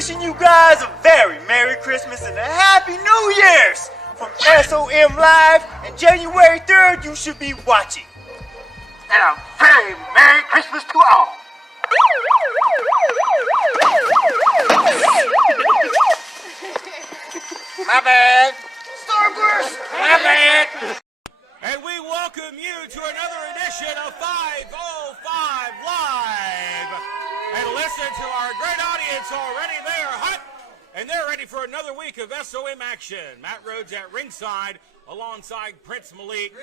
wishing you guys a very Merry Christmas and a Happy New Year's from SOM Live, and January 3rd you should be watching. And a very Merry Christmas to all. My bad. Starburst! My bad. And we welcome you to another edition of 505 Live. And listen to our great audience already. They are hot, and they're ready for another week of SOM action. Matt Rhodes at ringside alongside Prince Malik.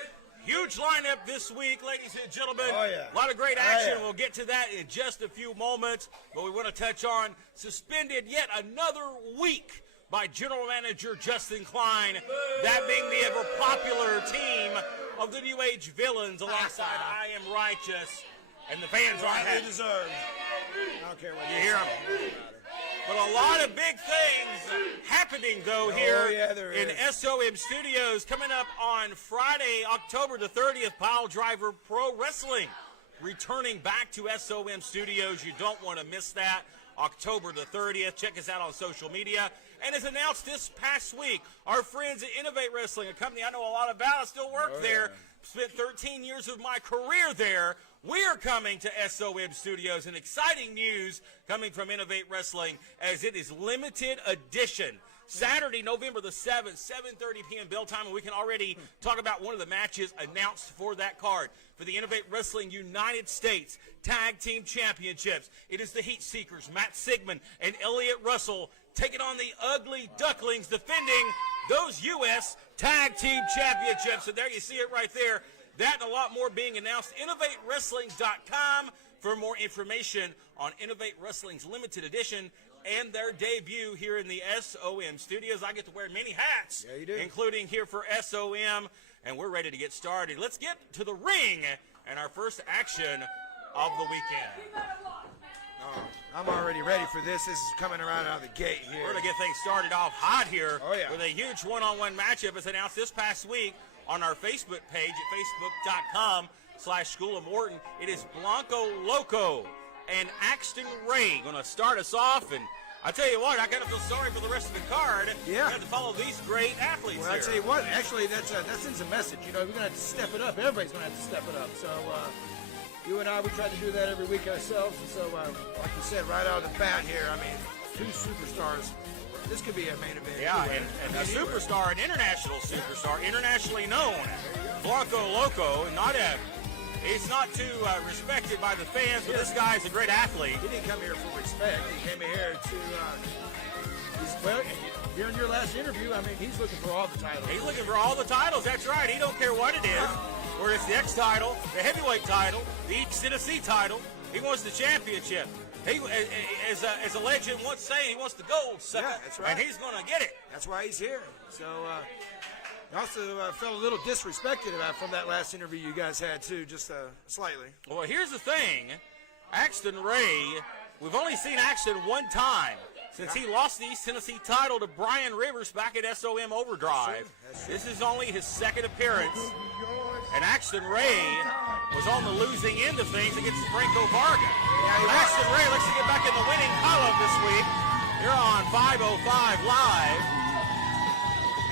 Huge lineup this week, ladies and gentlemen. Oh, yeah. A lot of great action. We'll get to that in just a few moments. But we want to touch on suspended yet another week by General Manager Justin Klein, that being the ever-popular team of the New Age Villains alongside I Am Righteous, and the fans aren't happy. Deserved. I don't care what You hear them? But a lot of big things happening, though, here in SOM Studios. Coming up on Friday, October the 30th, Pile Driver Pro Wrestling returning back to SOM Studios. You don't want to miss that. October the 30th. Check us out on social media. And as announced this past week, our friends at Innovate Wrestling, a company I know a lot about, I still work there, spent 13 years of my career there. We're coming to SOM Studios, and exciting news coming from Innovate Wrestling as it is limited edition. Saturday, November the 7th, 7:30 p.m. bell time, and we can already talk about one of the matches announced for that card. For the Innovate Wrestling United States Tag Team Championships, it is the Heat Seekers, Matt Sigmund and Elliott Russell, taking on the Ugly Ducklings, defending those U.S. Tag Team Championships. And there you see it right there. That and a lot more being announced. InnovateWrestling.com for more information on Innovate Wrestling's limited edition and their debut here in the SOM Studios. I get to wear many hats, including here for SOM, and we're ready to get started. Let's get to the ring and our first action of the weekend. I'm already ready for this. This is coming around out of the gate here. We're going to get things started off hot here with a huge one-on-one matchup as announced this past week on our Facebook page at facebook.com/School of Morton. It is Blanco, Loco, and Axton Ray going to start us off. And I tell you what, I kind of feel sorry for the rest of the card. Yeah. We have to follow these great athletes Well, I tell you what, actually, that sends a message. You know, we're going to have to step it up. Everybody's going to have to step it up. So, you and I, we try to do that every week ourselves. And so, like you said, right out of the bat here, I mean, two superstars. This could be a main event. Yeah, and a superstar, an international superstar, internationally known. Blanco Loco, he's not too respected by the fans, but this guy's a great athlete. He didn't come here for respect. He came here to, well, during your last interview, I mean, he's looking for all the titles. He's looking for all the titles, that's right. He don't care what it is. Whether it's the X title, the heavyweight title, the East Tennessee title, he wants the championship. He, as a legend once saying, he wants the gold, sucker. Yeah, that's right. And he's going to get it. That's why he's here. So, I also felt a little disrespected from that last interview you guys had, too, just slightly. Well, here's the thing. Axton Ray, we've only seen Axton one time since he lost the East Tennessee title to Brian Rivers back at SOM Overdrive. This is only his second appearance. And Axton Ray was on the losing end of things against Franco Varga. Axton Ray looks to get back in the winning column this week. You're on 505 Live.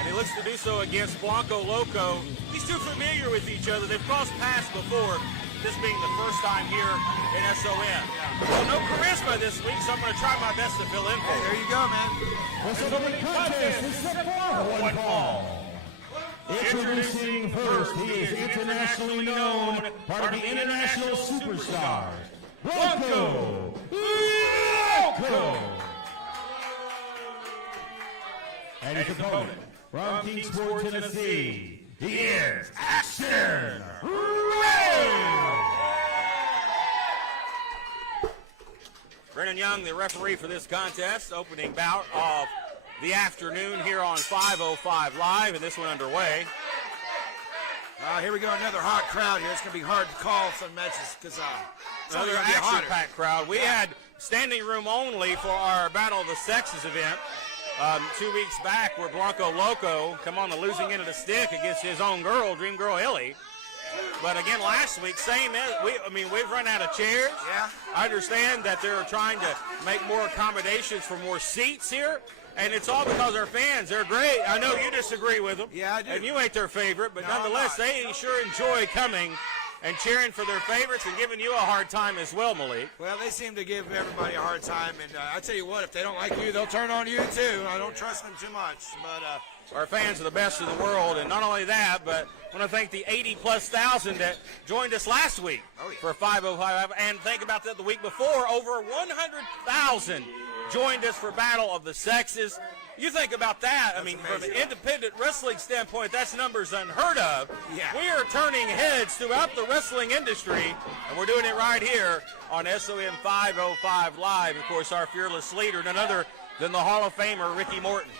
And he looks to do so against Blanco Loco. These two familiar with each other. They've crossed paths before, this being the first time here in SOM. Well, no charisma this week, so I'm going to try my best to fill in for Hey, there you go, man. This is the contest. This is the 4-1 fall. Introducing first, he is internationally known, part of the International Superstars, Blanco Loco. And his opponent, from Kingsport, Tennessee, he is Axton Ray. Brennan Young, the referee for this contest, opening bout of the afternoon here on 505 Live, and this one underway. Here we go, another hot crowd here. It's going to be hard to call some matches because another action-packed crowd. We had standing room only for our Battle of the Sexes event 2 weeks back, where Blanco Loco come on the losing end of the stick against his own girl, Dream Girl Ellie. But again, last week, we've run out of chairs. Yeah. I understand that they're trying to make more accommodations for more seats here. And it's all because our fans, they're great. I know you disagree with them. Yeah, I do. And you ain't their favorite, but No, nonetheless, I'm not. they sure enjoy coming and cheering for their favorites and giving you a hard time as well, Malik. Well, they seem to give everybody a hard time, and I tell you what, if they don't like you, they'll turn on you too. I don't trust them too much, but Our fans are the best in the world, and not only that, but I want to thank the 80+ thousand that joined us last week for 505, and think about that the week before, over 100,000 joined us for Battle of the Sexes. You think about that. I mean, from an independent wrestling standpoint, that's numbers unheard of. Yeah. We are turning heads throughout the wrestling industry, and we're doing it right here on SOM 505 Live. Of course, our fearless leader, none other than the Hall of Famer, Ricky Morton.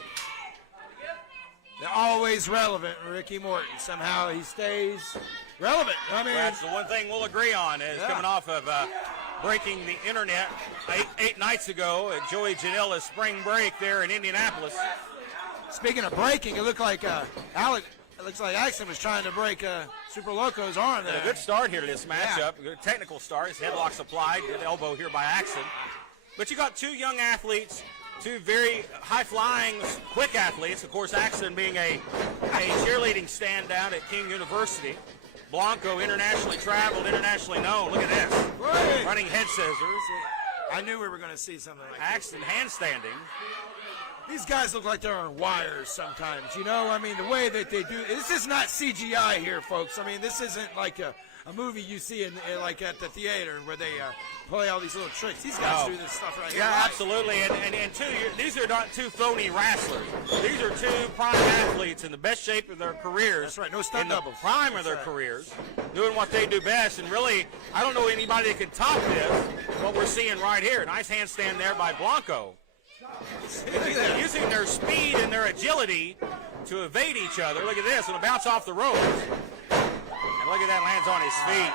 they're always relevant, Ricky Morton. Somehow he stays relevant. I mean, That's the one thing we'll agree on is coming off of breaking the internet eight nights ago at Joey Janela's spring break there in Indianapolis. speaking of breaking, it looked like Axton was trying to break Super Loco's arm there. A good start here to this matchup. Good technical start. His headlock's applied. Good elbow here by Axton. But you got two young athletes, two very high-flying, quick athletes. Of course, Axton being a cheerleading stand down at King University. Blanco, internationally traveled, internationally known. Look at this. Great. Running head scissors. I knew we were going to see something like Axton handstanding. this. These guys look like they're on wires sometimes, you know? I mean, the way that they do, this is not CGI here, folks. I mean, this isn't like a movie you see in like at the theater where they play all these little tricks. These guys do this stuff right here. Yeah, absolutely. And these are not two phony wrestlers. These are two prime athletes in the best shape of their careers. That's right. No stunt in the doubles. prime of their careers, doing what they do best. And really, I don't know anybody that can top this, what we're seeing right here. Nice handstand there by Blanco. They're using their speed and their agility to evade each other. Look at this. It'll bounce off the ropes. And look at that, lands on his feet.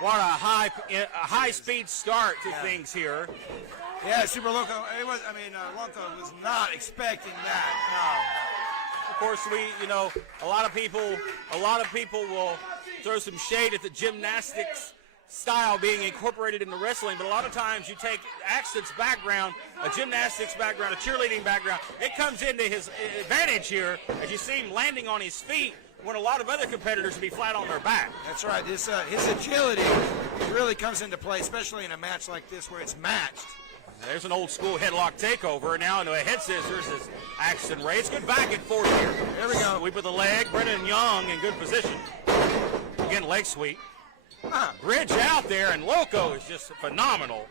What a high-speed start to things here. Yeah, Super Loco. Loco was not expecting that. Of course, a lot of people will throw some shade at the gymnastics style being incorporated into wrestling, but a lot of times you take Axton's background, a gymnastics background, a cheerleading background, it comes into his advantage here as you see him landing on his feet when a lot of other competitors would be flat on their back. That's right. His agility really comes into play, especially in a match like this where it's matched. There's an old school headlock takeover. Now into a head scissors is Axton Ray. It's good back and forth here. There we go. Sweep with the leg. Brennan Young in good position. Again, leg sweep. Bridge out there, and Loco is just phenomenal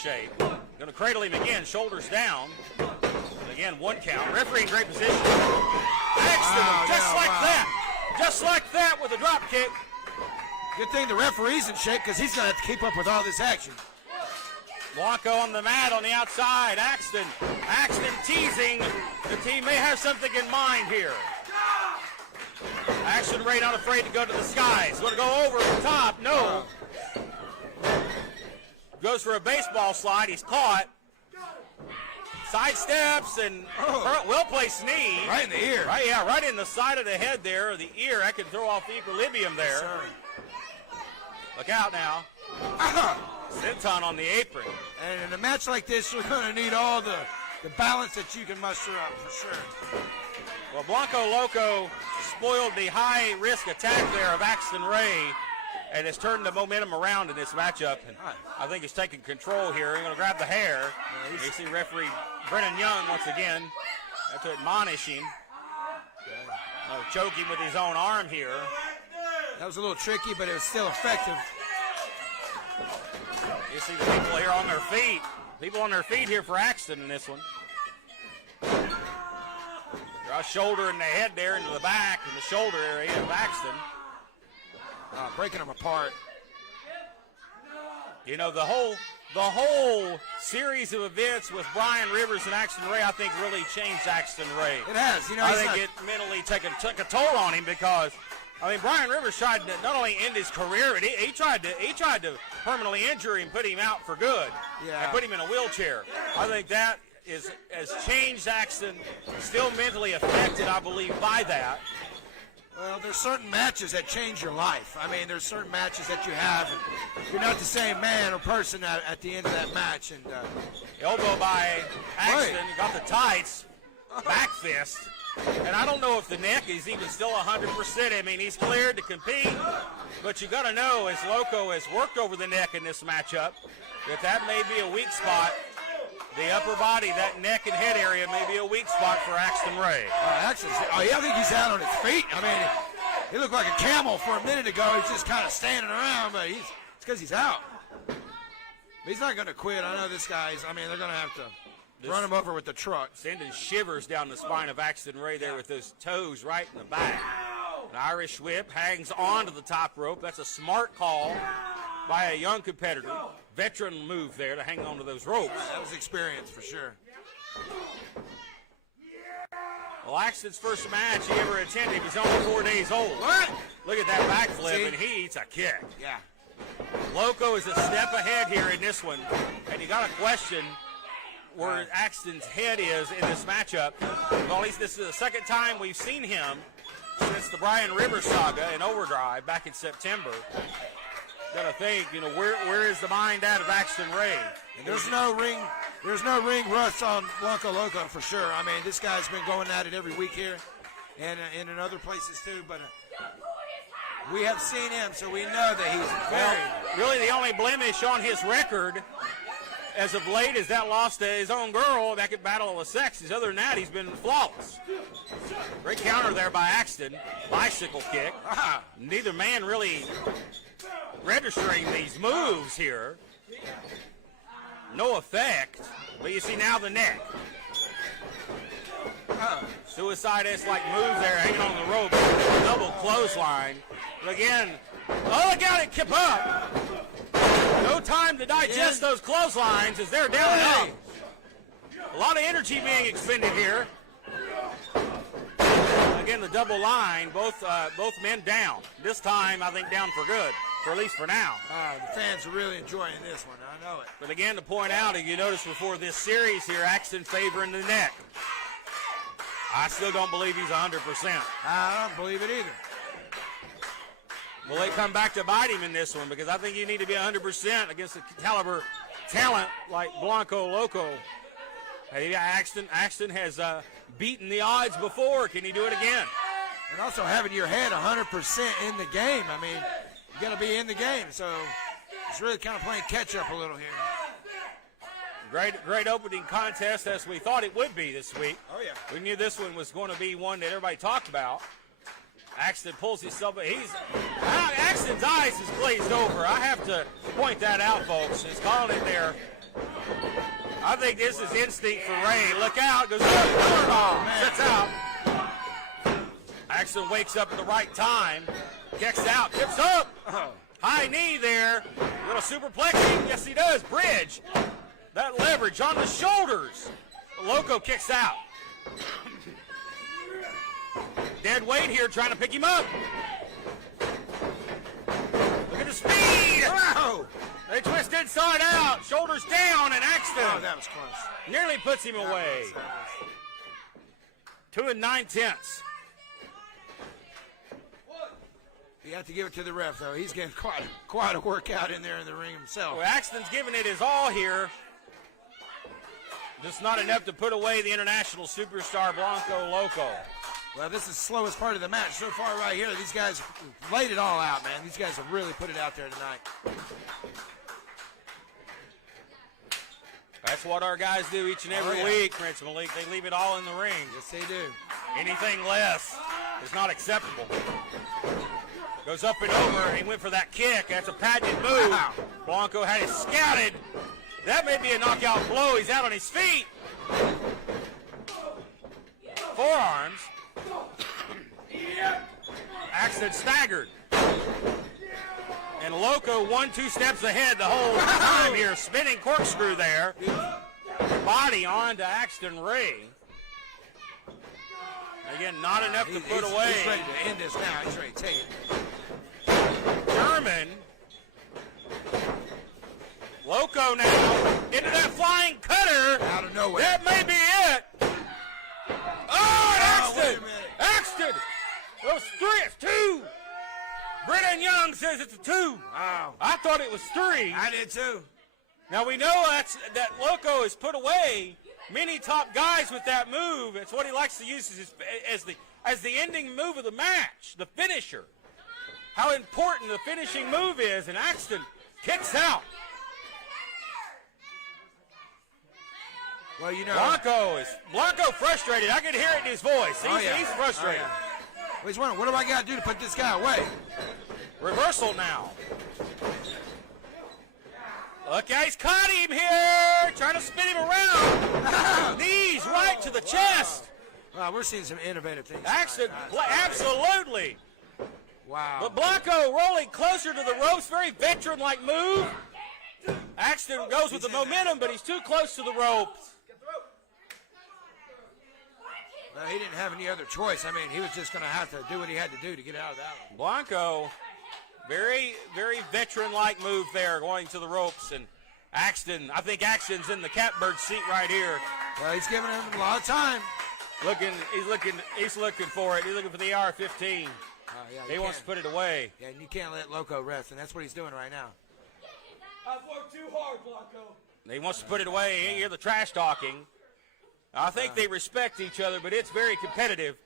shape. Going to cradle him again, shoulders down. Again, one count. Referee in great position. Axton, just like that with a drop kick. Good thing the referee's in shape because he's going to have to keep up with all this action. Blanco on the mat on the outside. Axton teasing. The team may have something in mind here. Axton Ray not afraid to go to the skies. Going to go over the top. No. Goes for a baseball slide. He's caught. Sidesteps and well-placed knee. Right in the ear. Right in the side of the head there, or the ear. That could throw off the equilibrium there. Sir. Look out now. Senton on the apron. And in a match like this, you're going to need all the balance that you can muster up, for sure. Well, Blanco Loco spoiled the high-risk attack there of Axton Ray and has turned the momentum around in this matchup. And I think he's taking control here. He's going to grab the hair. You see referee Brennan Young once again. Have to admonish him. Choke him with his own arm here. That was a little tricky, but it was still effective. You see the people here on their feet. People on their feet here for Axton in this one. A shoulder in the head there into the back in the shoulder area of Axton. Breaking them apart. You know, the whole series of events with Brian Rivers and Axton Ray, I think, really changed Axton Ray. It has. I think it mentally took a toll on him because, Brian Rivers tried to not only end his career, but he tried to permanently injure him, put him out for good, and put him in a wheelchair. I think that has changed Axton, still mentally affected, I believe, by that. Well, there's certain matches that change your life. I mean, there's certain matches that you have, and you're not the same man or person at the end of that match. And elbow by Axton, got the tights, back fist. And I don't know if the neck is even still 100%. I mean, he's cleared to compete, but you got to know, as Loco has worked over the neck in this matchup, that may be a weak spot. The upper body, that neck and head area may be a weak spot for Axton Ray. I think he's out on his feet. I mean, he looked like a camel for a minute ago. He's just kind of standing around, but it's because he's out. But he's not going to quit. I know this guy's, I mean, they're going to have to run him over with the truck. Sending shivers down the spine of Axton Ray there with those toes right in the back. An Irish whip hangs onto the top rope. That's a smart call by a young competitor. Veteran move there to hang on to those ropes. That was experience for sure. Well, Axton's first match he ever attended, he's only 4 days old. What? Look at that backflip, and he eats a kick. Yeah. Loco is a step ahead here in this one, and you got to question where Axton's head is in this matchup. Well, at least this is the second time we've seen him since the Brian Rivers saga in Overdrive back in September. Gotta think, where is the mind at of Axton Ray? And there's no ring rust on Blanco Loco for sure. I mean, this guy's been going at it every week here, and in other places too. But we have seen him, so we know that he's very. Really, the only blemish on his record as of late is that loss to his own girl back at Battle of the Sexes. Other than that, he's been flawless. Great counter there by Axton. Bicycle kick. Neither man really registering these moves here. No effect. But you see now the neck. Suicide-esque-like move there, hanging on the rope. Double clothesline. But again, look out it, kip up. No time to digest those clotheslines as they're down and out. A lot of energy being expended here. Again, the double line, both men down. This time, I think down for good, for at least for now. The fans are really enjoying this one. I know it. But again, to point out, if you notice before this series here, Axton favoring the neck. I still don't believe he's 100%. I don't believe it either. Will they come back to bite him in this one? Because I think you need to be 100% against a caliber talent like Blanco Loco. Hey, Axton has beaten the odds before. Can he do it again? And also having your head 100% in the game. I mean, you got to be in the game. So it's really kind of playing catch up a little here. Great opening contest as we thought it would be this week. Oh, yeah. We knew this one was going to be one that everybody talked about. Axton pulls himself, but Axton's eyes is glazed over. I have to point that out, folks. He's calling it there. I think this is instinct for Ray. Look out, goes sits out. Axton wakes up at the right time, kicks out, tips up. High knee there, little superplexing. Yes, he does. Bridge. That leverage on the shoulders. Loco kicks out. Dead weight here trying to pick him up. Look at the speed. Wow. They twist inside out. Shoulders down, and Axton that was close. nearly puts him away. 2 9/10. You have to give it to the ref, though. He's getting quite a workout in there in the ring himself. Well, Axton's giving it his all here. Just not enough to put away the international superstar Blanco Loco. Well, this is the slowest part of the match so far right here. These guys laid it all out, man. These guys have really put it out there tonight. That's what our guys do each and every week, Prince Malik. They leave it all in the ring. Yes, they do. Anything less is not acceptable. Goes up and over. He went for that kick. That's a patented move. Wow. Blanco had it scouted. That may be a knockout blow. He's out on his feet. Forearms. Axton staggered. And Loco 1-2 steps ahead the whole time here. Spinning corkscrew there. Body on to Axton Ray. Again, not enough to put away. He's ready to end this now. He's ready to take it. German. Loco now into that flying cutter. Out of nowhere. That may be it. Oh, Axton! Axton! was 3. It's 2. Brennan Young says it's a 2. Wow. I thought it was 3. I did too. Now we know that Loco has put away many top guys with that move. It's what he likes to use as the ending move of the match, the finisher. How important the finishing move is, and Axton kicks out. Well, you know, Blanco frustrated. I can hear it in his voice. He's frustrated. Oh, yeah. Well, he's wondering, what do I got to do to put this guy away? Reversal now. Look, he's caught him here, trying to spin him around. Knees right to the chest. Wow, we're seeing some innovative things. Axton, absolutely. Wow. But Blanco rolling closer to the ropes, very veteran-like move. Axton goes with the momentum, but he's too close to the ropes. Well, he didn't have any other choice. I mean, he was just going to have to do what he had to do to get out of that one. Blanco, very, very veteran-like move there, going to the ropes. And Axton, I think Axton's in the catbird seat right here. Well, he's giving him a lot of time. He's looking for it. He's looking for the AR-15. Yeah, he wants to put it away. Yeah, and you can't let Loco rest, and that's what he's doing right now. I've worked too hard, Blanco. He wants to put it away. You hear the trash talking. I think they respect each other, but it's very competitive.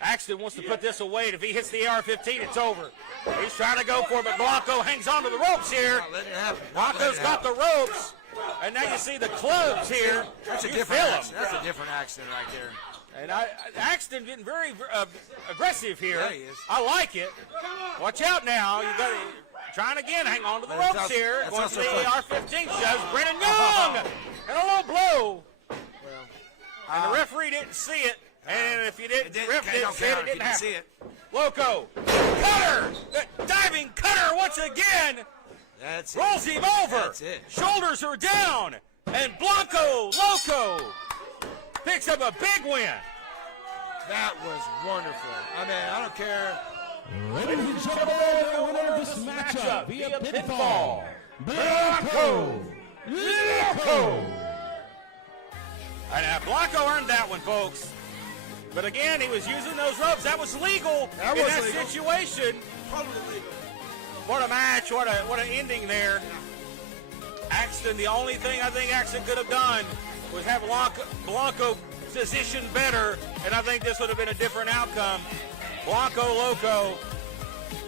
Axton wants to put this away, and if he hits the AR-15, it's over. He's trying to go for it, but Blanco hangs on to the ropes here. Not letting it happen. Blanco's got the ropes, and now you see the clubs here. That's a You different feel 'em. Axton. That's a different Axton right there. And Axton getting very aggressive here. Yeah, he is. I like it. Watch out now. You got trying again. Hang on to the That's ropes also- here. that's Going also to the fun. AR-15 shows Brennan Young. And a low blow. Well, And the referee didn't see it. And if you didn't, ref didn't see it, it didn't happen. see it. Loco, cutter, diving cutter once again. That's it. Rolls him over. That's it. Shoulders are down. And Blanco, Loco, picks up a big win. That was wonderful. I mean, I don't care. Ladies and gentlemen, the winner of this matchup via pinfall, Blanco. Loco. And Blanco earned that one, folks. But again, he was using those ropes. That was legal in that legal. situation. Totally legal. What a match. What an ending there. Axton, the only thing I think Axton could have done was have Blanco positioned better, and I think this would have been a different outcome. Blanco Loco,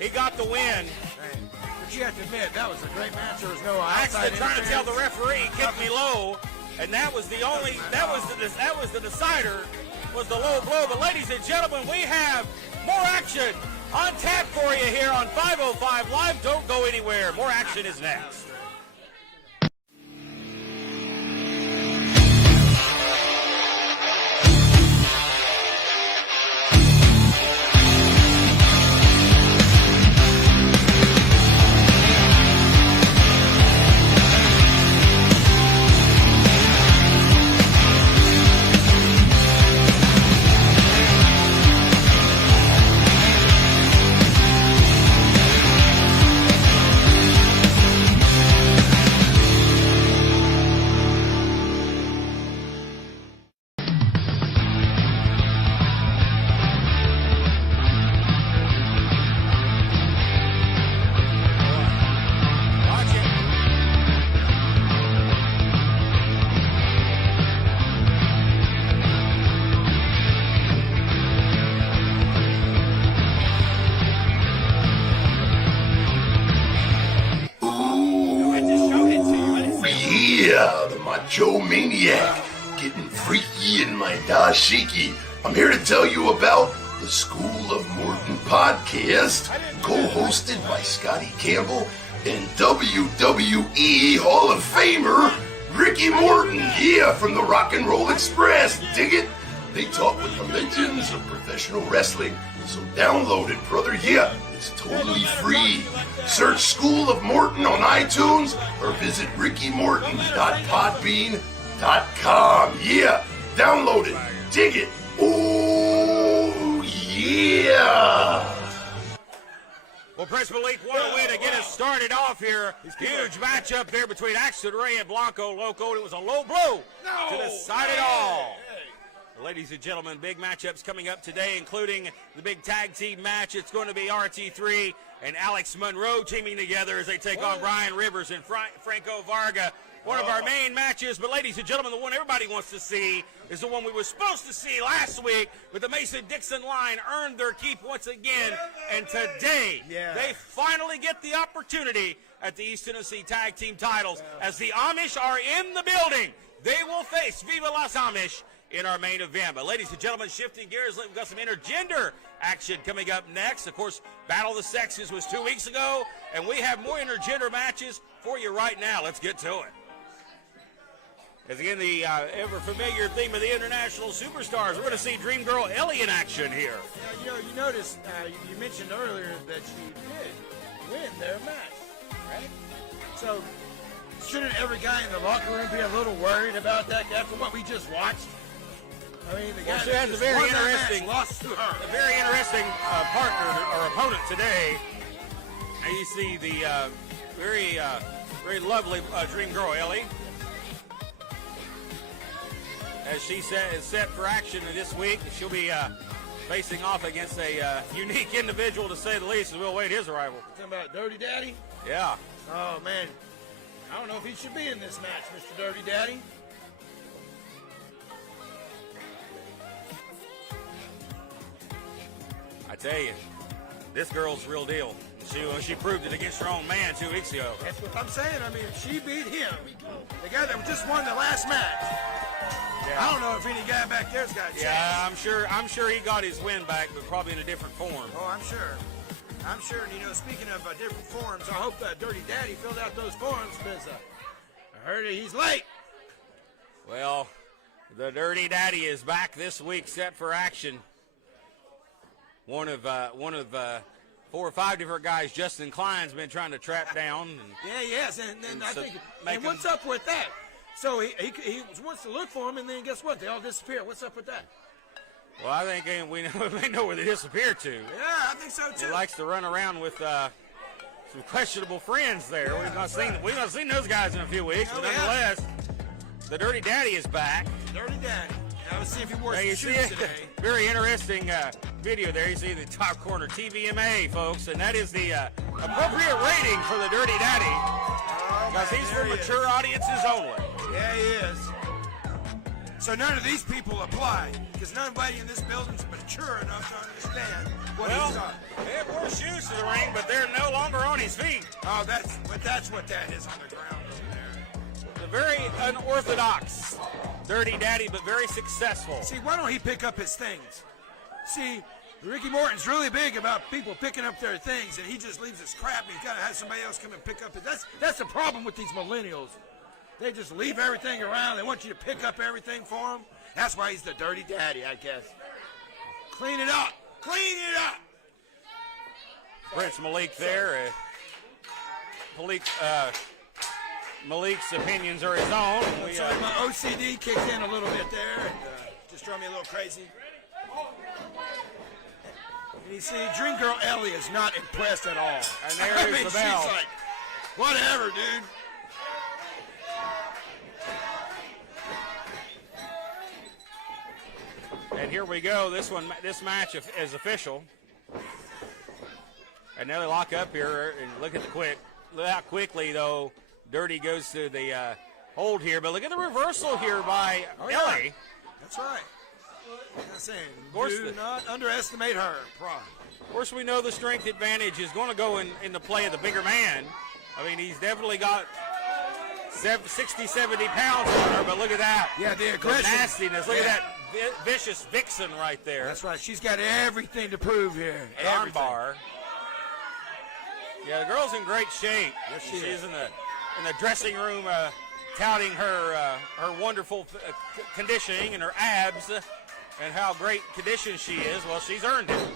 he got the win. Man, but you have to admit, that was a great match. There was no outside Axton trying to tell the interference. referee, kick me low, and that was the decider, was the low blow. But ladies and gentlemen, we have more action on tap for you here on 505 Live. Don't go anywhere. More action is next. Yeah, the Macho Maniac, getting freaky in my dashiki. I'm here to tell you about the School of Morton podcast, co-hosted by Scotty Campbell and WWE Hall of Famer Ricky Morton. Yeah, from the Rock and Roll Express. Dig it? They talk with the legends of professional wrestling. So download it, brother. Yeah, it's totally free. Search School of Morton on iTunes or visit rickymorton.podbean.com. Yeah, download it. Dig it. Oh, yeah. Well, Prince Malik, what a way to get us started off here. Huge matchup there between Axton Ray and Blanco Loco. It was a low blow to decide it all. Ladies and gentlemen, big matchups coming up today, including the big tag team match. It's going to be RT3 and Alex Monroe teaming together as they take on Brian Rivers and Franco Varga. One of our main matches, but ladies and gentlemen, the one everybody wants to see is the one we were supposed to see last week, but the Mason-Dixon line earned their keep once again, and today they finally get the opportunity at the East Tennessee Tag Team titles. As the Amish are in the building, they will face Viva Las Amish in our main event. But ladies and gentlemen, shifting gears, we've got some intergender action coming up next. Of course, Battle of the Sexes was 2 weeks ago, and we have more intergender matches for you right now. Let's get to it. As again, the ever familiar theme of the international superstars, we're going to see Dream Girl Ellie in action here. Yeah, you noticed, you mentioned earlier that she did win their match, right? So, shouldn't every guy in the locker room be a little worried about that after what we just watched? I mean, the guy she has a very interesting, lost to her. A very interesting partner or opponent today. And you see the very lovely Dream Girl Ellie, as she is set for action this week. She'll be facing off against a unique individual, to say the least, as we'll await his arrival. Talking about Dirty Daddy? Yeah. Oh, man. I don't know if he should be in this match, Mr. Dirty Daddy. I tell you, this girl's the real deal. She proved it against her own man 2 weeks ago. That's what I'm saying. I mean, she beat him. The guy that just won the last match. Yeah. I don't know if any guy back there's got a chance. Yeah, I'm sure he got his win back, but probably in a different form. Oh, I'm sure. And, you know, speaking of different forms, I hope that Dirty Daddy filled out those forms, because I heard he's late. Well, the Dirty Daddy is back this week, set for action. One of 4 or 5 different guys Justin Klein's been trying to track down. And, yeah, yes, and I think. And what's up with that? So he wants to look for him, and then guess what? They all disappear. What's up with that? Well, I think we know where they disappear to. Yeah, I think so too. He likes to run around with some questionable friends there. Yeah, We've not seen those guys in a few weeks, but nonetheless, the Dirty Daddy is back. Dirty Daddy. Now, let's see if he wore some shoes today. Very interesting video there. You see the top corner, TVMA, folks, and that is the appropriate rating for the Dirty Daddy, because he's for mature audiences only. Yeah, he is. So none of these people apply, because nobody in this building's mature enough to understand what he's on. They wore shoes to the ring, but they're no longer on his feet. Oh, that's what that is on the ground over there. The very unorthodox Dirty Daddy, but very successful. See, why don't he pick up his things? See, Ricky Morton's really big about people picking up their things, and he just leaves his crap, and he's got to have somebody else come and pick up it. That's the problem with these millennials. They just leave everything around. They want you to pick up everything for them. That's why he's the Dirty Daddy, I guess. Clean it up. Clean it up. Prince Malik there. Malik's opinions are his own. Sorry, my OCD kicked in a little bit there. And, just drove me a little crazy. And you see, Dream Girl Ellie is not impressed at all. And there is the bell. She's like, whatever, dude. And here we go. This match is official. And now they lock up here and look how quickly though Dirty goes to the hold here. But look at the reversal here by Ellie. That's right. I'm saying, do not underestimate her. Of course, we know the strength advantage is going to go in the play of the bigger man. I mean, he's definitely got 60, 70 pounds on her, but look at that. Yeah, the aggression. The nastiness. Look at that vicious vixen right there. That's right. She's got everything to prove here. Armbar. Yeah, the girl's in great shape. Yes, She's in the dressing room touting her wonderful conditioning and her abs and how great conditioned she is. Well, she's earned it.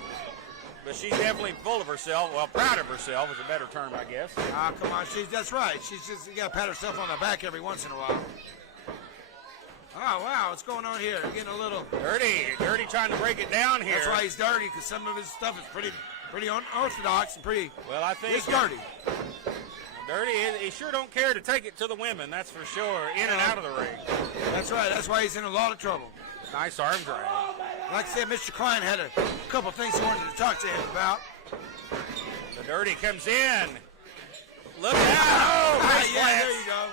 But she's definitely full of herself. Well, proud of herself is a better term, I guess. Come on. That's right. She's just got to pat herself on the back every once in a while. Oh, wow. What's going on here? Getting a little... Dirty trying to break it down here. That's why he's dirty, because some of his stuff is pretty unorthodox and pretty... Well, I think... He's dirty. Dirty, he sure don't care to take it to the women, that's for sure, in and out of the ring. That's right. That's why he's in a lot of trouble. Nice arm drag. Like I said, Mr. Klein had a couple things he wanted to talk to him about. The Dirty comes in. Look out! Oh, nice yeah, glance. there you go.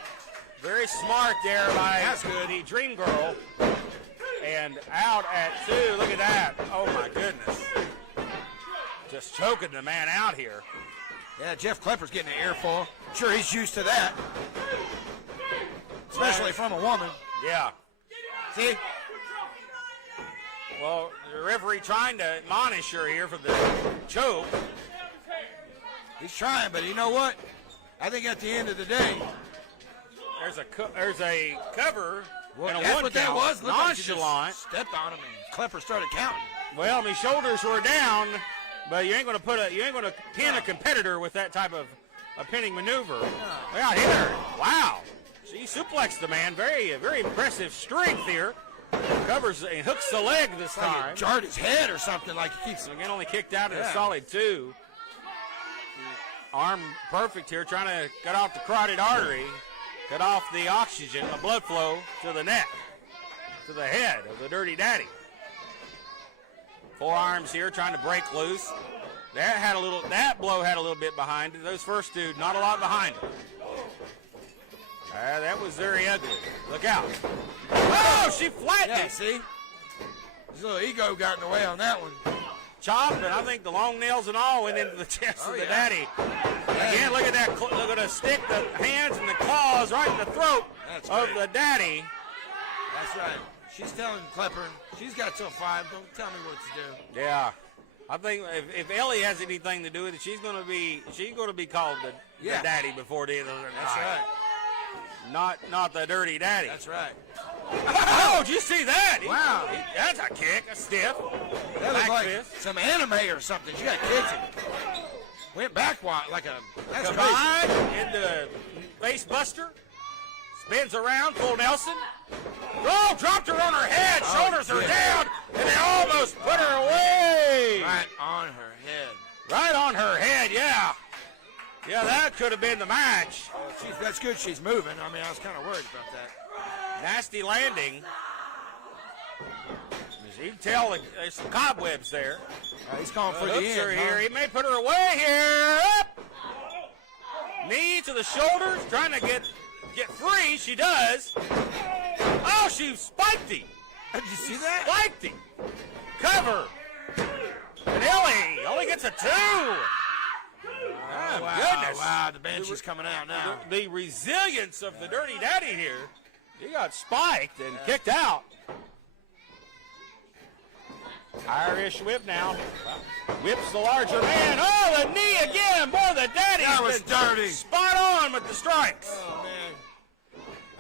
Very smart there by the Dream Girl. And out at 2. Look at that. Oh, my goodness. Just choking the man out here. Yeah, Jeff Klepper's getting an earful. I'm sure he's used to that. Especially from a woman. Yeah. See? Well, the referee trying to admonish her here for the choke. He's trying, but you know what? I think at the end of the day, there's a cover and a that's one what count. That was. Looked like she nonchalant. just stepped on him and Klepper started counting. Well, my shoulders were down, but you ain't going to pin a competitor with that type of a pinning maneuver. Look out here! Wow, she suplexed the man. Very, very impressive strength here. Covers and hooks the leg this time. Like jarred his head or something. Like he keeps. Again, only kicked out at a solid 2. Arm perfect here, trying to cut off the carotid artery, cut off the oxygen, the blood flow to the neck, to the head of the Dirty Daddy. Forearms here, trying to break loose. That blow had a little bit behind it. Those first two, not a lot behind it. That was very ugly. Look out. Oh, she flattened it. See? His little ego got in the way on that one. Chop, and I think the long nails and all went into the chest of the daddy. Again, look at that. Look at the stick, the hands and the claws right in the throat of the daddy. That's right. She's telling Klepper, she's got till 5. Don't tell me what to do. Yeah. I think if Ellie has anything to do with it, she's going to be called the daddy before the end of the night. That's right. Not the Dirty Daddy. That's right. Oh, did you see that? Wow. That's a kick, a stiff. That was like fist. some anime or something. She got kicked and went back like a. That's combined crazy. into face buster. Spins around, full Nelson. Oh, dropped her on her head. Shoulders are down, and they almost put her away. Right on her head. Right on her head, yeah. Yeah, that could have been the match. That's good she's moving. I mean, I was kind of worried about that. Nasty landing. As you can tell, there's some cobwebs there. He's calling for the Hooks end. her here. He may put her away here. Up. Knee to the shoulders, trying to get free. She does. Oh, she spiked him. Did you see that? Spiked him. Cover. And Ellie only gets a 2. Oh, wow, goodness. Wow, the Banshee's coming out now. The resilience of the Dirty Daddy here. He got spiked and kicked out. Irish whip now. Whips the larger man. Oh, the knee again. Boy, the Daddy's that was dirty. Spot on with the strikes. Oh,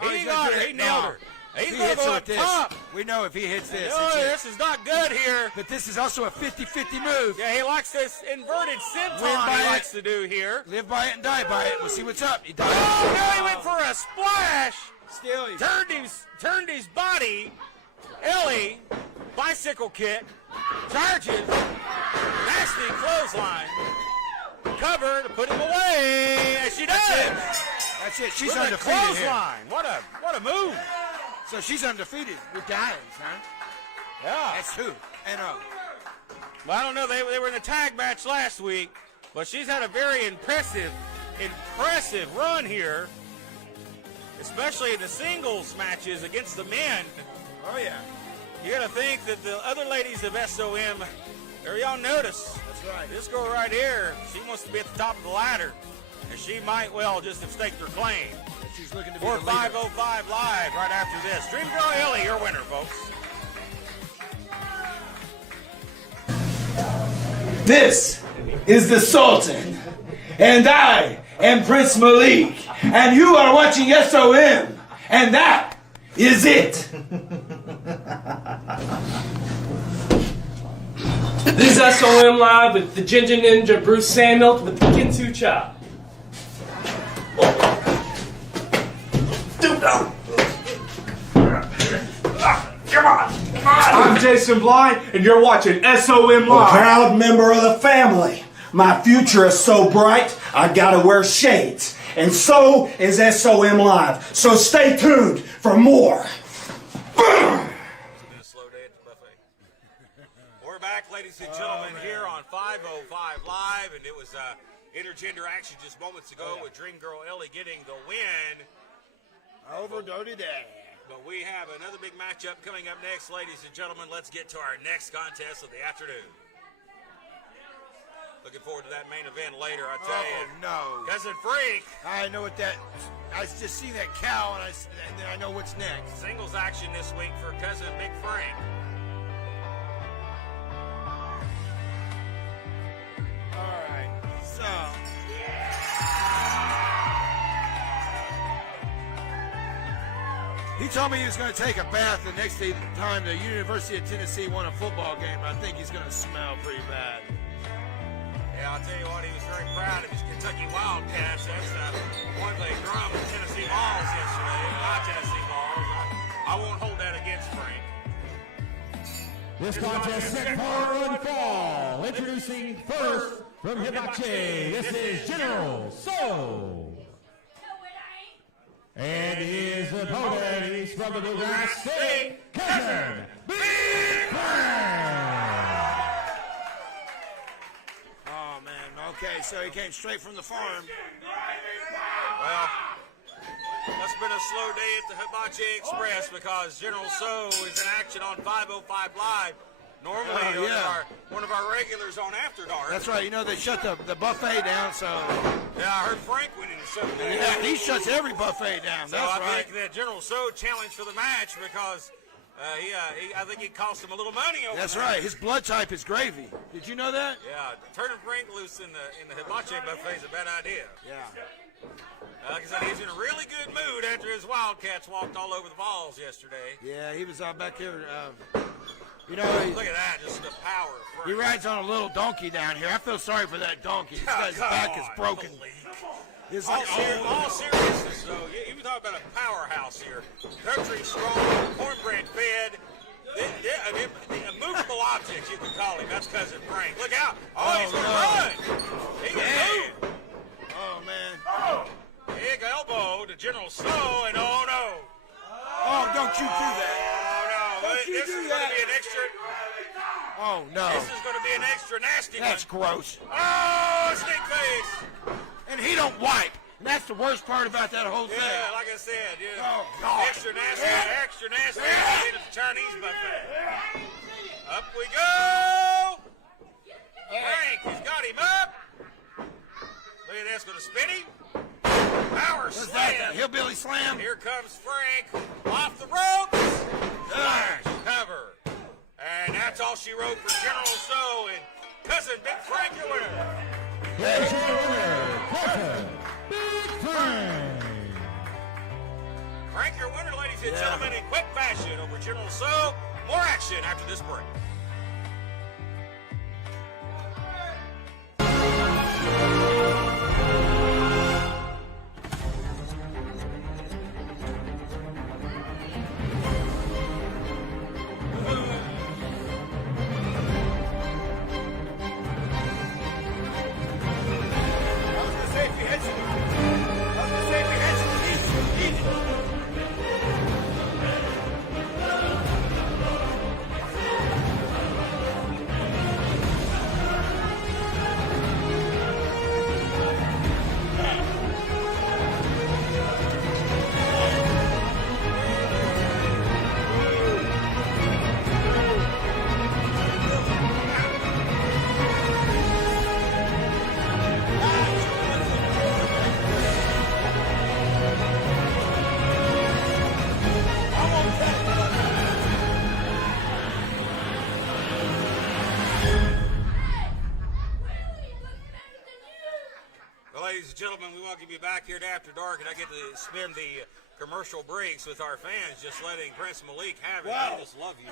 man. He got her. He nailed her. He's going to go up top. We know if he hits this. This is not good here. But this is also a 50-50 move. Yeah, he likes this inverted senton he likes to do here. Live by it and die by it. We'll see what's up. He died. Oh, now he went for a splash. Still, turned his body. Ellie, bicycle kick, charges, nasty clothesline, cover to put him away, as she does. That's it. She's with undefeated a clothesline. Here. What a move. So she's undefeated with Diamonds, huh? Yeah. That's who? N.O. Well, I don't know. They were in a tag match last week, but she's had a very impressive run here, especially in the singles matches against the men. Oh, yeah. You got to think that the other ladies of SOM, they're on notice. That's right. This girl right here, she wants to be at the top of the ladder, and she might well just have staked her claim. She's looking to be We're the leader. 505 live right after this. Dream Girl Ellie, your winner, folks. This is the Sultan, and I am Prince Malik, and you are watching SOM, and that is it. This is SOM Live with the Ginger Ninja Bruce Samuel with the Kinsu Chop. Come on. I'm Jason Blythe, and you're watching SOM Live. A proud member of the family. My future is so bright, I gotta wear shades. And so is SOM Live. So stay tuned for more. Slow buffet. We're back, ladies and gentlemen, here on 505 Live, and it was intergender action just moments ago with Dream Girl Ellie getting the win over Dirty Dad. But we have another big matchup coming up next, ladies and gentlemen. Let's get to our next contest of the afternoon. Looking forward to that main event later, I tell you. No. Cousin Frank. I know what that, I just see that cow and then I know what's next. Singles action this week for Cousin Big Frank. All right, so. He told me he was going to take a bath the next time the University of Tennessee won a football game. I think he's going to smell pretty bad. Yeah, I'll tell you what, he was very proud of his Kentucky Wildcats. That's one they drum with Tennessee Balls yesterday. Not Tennessee Balls. I won't hold that against Frank. This contest set for one fall. Introducing first from Hibachi, this is General So. And his opponent, he's from the Bluegrass State, Cousin Big Frank. Oh, man. Okay, so he came straight from the farm. Well, that's been a slow day at the Hibachi Express because General So is in action on 505 Live. Normally, one of our regulars on After Dark. That's right. You know, they shut the buffet down, so. Yeah, I heard Frank went in and shut it down. Yeah, he shuts every buffet down. So That's I right. think that General So challenged for the match because I think it cost him a little money over That's there. right. His blood type is gravy. Did you know that? Yeah, turning Frank loose in the Hibachi buffet is a bad idea. Yeah. Like I said, he's in a really good mood after his Wildcats walked all over the balls yesterday. Yeah, he was out back here. You know, Look at that, just the power of Frank. he rides on a little donkey down here. I feel sorry for that donkey. This guy's back is broken. It's like, all seriousness, though, you talk about a powerhouse here. Country strong, cornbread fed. Immovable object, you can call him. That's Cousin Frank. Look out. Oh, he's going to run. He can move. Oh, man. Big elbow to General So, and oh, no. Oh, don't you do that. Oh, no. Don't you This do is that. going to be an extra. Oh, no. This is going to be an extra nasty That's one. gross. Oh, stink face. And he don't wipe. And that's the worst part about that whole thing. Yeah, like I said, yeah. Oh, God. Extra nasty, extra nasty. At the Chinese buffet. Up we go. Frank, he's got him up. Look at this, going to spin him. Power What's slam. that, the hillbilly slam? Here comes Frank off the ropes. Splash, cover. And that's all she wrote for General So and Cousin Big Frank, your winner. Here's your winner, Cousin Big Frank. Frank, your winner, ladies and gentlemen, in quick fashion over General So. More action after this break. Ladies and gentlemen, we welcome you back here to After Dark, and I get to spend the commercial breaks with our fans, just letting Prince Malik have it. Wow. I just love you.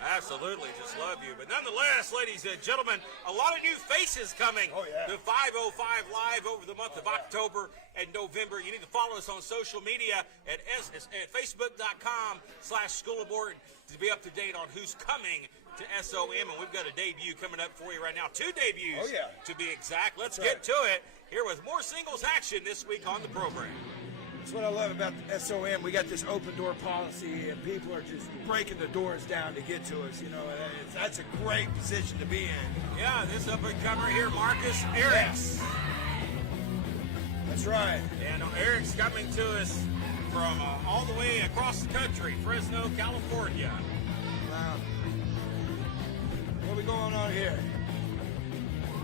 Absolutely, just love you. But nonetheless, ladies and gentlemen, a lot of new faces coming to 505 Live over the month of October and November. You need to follow us on social media at facebook.com/schoolabort to be up to date on who's coming to SOM. And we've got a debut coming up for you right now. 2 debuts to be exact. Let's get to it here with more singles action this week on the program. That's what I love about the SOM. We got this open door policy, and people are just breaking the doors down to get to us. You know, that's a great position to be in. Yeah, this up-and-comer here, Marcus Erickson. That's right. And Eric's coming to us from all the way across the country, Fresno, California. Wow. What are we going on here?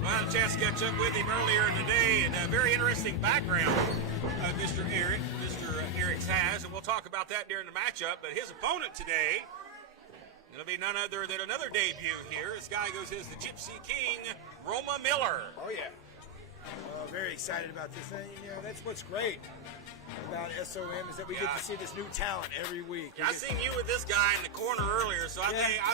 Well, I had a chance to catch up with him earlier in the day, and a very interesting background Mr. Erickson has, and we'll talk about that during the matchup. But his opponent today, it'll be none other than another debut here. This guy goes as the Gypsy King, Roma Miller. Oh, yeah. Very excited about this thing. You know, that's what's great about SOM is that we get to see this new talent every week. Yeah, I seen you with this guy in the corner earlier, so I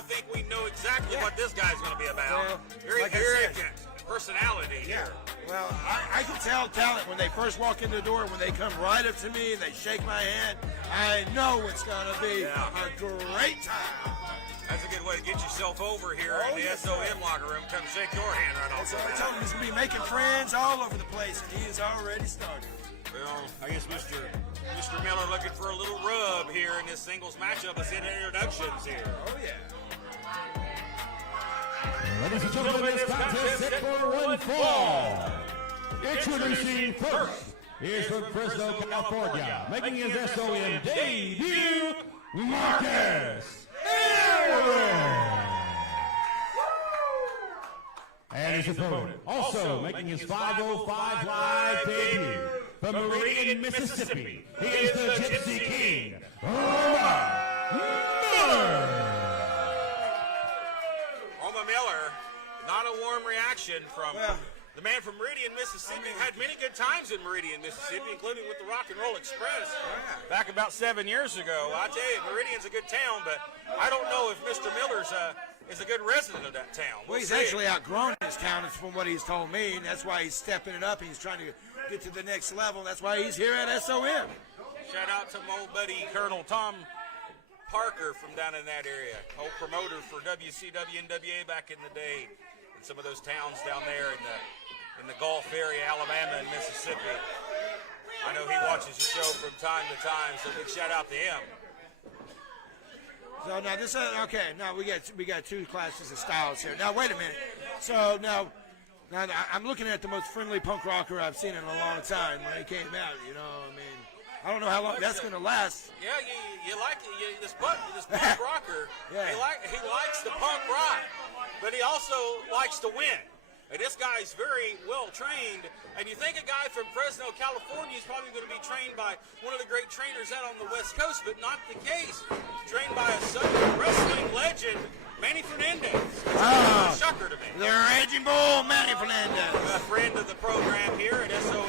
think we know exactly what this guy's going to be about. Well, very like arrogant personality yeah. here. Well, I can tell talent when they first walk in the door, when they come right up to me and they shake my hand. I know it's going to be a great time. That's a good way to get yourself over here in the SOM locker room. Come shake your hand right off. I told him he's going to be making friends all over the place, and he has already started. Well, I guess Mr. Miller looking for a little rub here in this singles matchup. Let's hit introductions here. Oh, yeah. Ladies and gentlemen, this contest set for one fall. Introducing first, here's from Fresno, California, making his SOM debut, Marcus Erickson. And his opponent, also making his 505 Live debut, from Meridian, Mississippi, he is the Gypsy King, Roma Miller. Roma Miller, not a warm reaction from the man from Meridian, Mississippi. Had many good times in Meridian, Mississippi, including with the Rock and Roll Express back about 7 years ago. I tell you, Meridian's a good town, but I don't know if Mr. Miller's is a good resident of that town. Well, he's actually outgrown his town, from what he's told me, and that's why he's stepping it up. And he's trying to get to the next level. That's why he's here at SOM. Shout out to my old buddy Colonel Tom Parker from down in that area, old promoter for WCW and NWA back in the day, in some of those towns down there in the Gulf area, Alabama and Mississippi. I know he watches the show from time to time, so big shout out to him. So now this okay. Now we got two classes of styles here. Now wait a minute. So now I'm looking at the most friendly punk rocker I've seen in a long time when he came out. You know, I mean, I don't know how long that's going to last. Yeah, you like it. This punk rocker. Yeah. He likes the punk rock, but he also likes to win. And this guy's very well trained. And you think a guy from Fresno, California is probably going to be trained by one of the great trainers out on the West Coast, but not the case. Trained by a Southern wrestling legend, Manny Fernandez. That's a shocker to me. The Raging Bull, Manny Fernandez. A friend of the program here at SOM.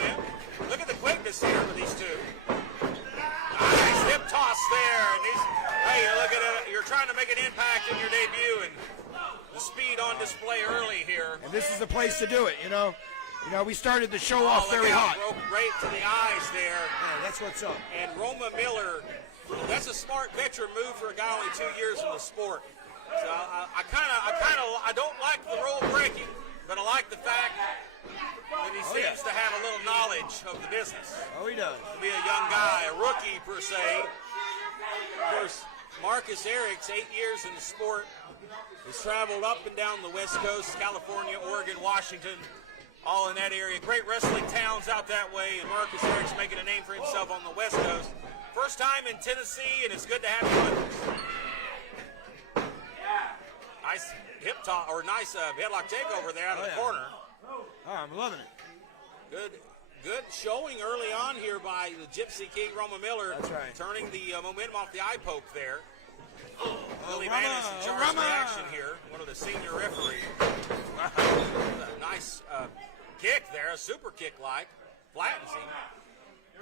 Look at the quickness here with these two. Nice hip toss there. And hey, look at it. You're trying to make an impact in your debut, and the speed on display early here. And this is the place to do it, you know. We started the show off very hot. Right to the eyes there. Yeah, that's what's up. And Roma Miller, that's a smart veteran move for a guy only 2 years in the sport. So I don't like the rule breaking, but I like the fact that he seems to have a little knowledge of the business. Oh, he does. To be a young guy, a rookie per se. Of course, Marcus Erickson, 8 years in the sport, has traveled up and down the West Coast, California, Oregon, Washington, all in that area. Great wrestling towns out that way, and Marcus Erickson making a name for himself on the West Coast. First time in Tennessee, and it's good to have him with us. Nice hip toss, or nice headlock takeover there out of the corner. Oh, I'm loving it. Good showing early on here by the Gypsy King, Roma Miller. That's right. Turning the momentum off the eye poke there. Billy Van is in charge of the action here, one of the senior referees. Nice kick there, a super kick like. Flattens him.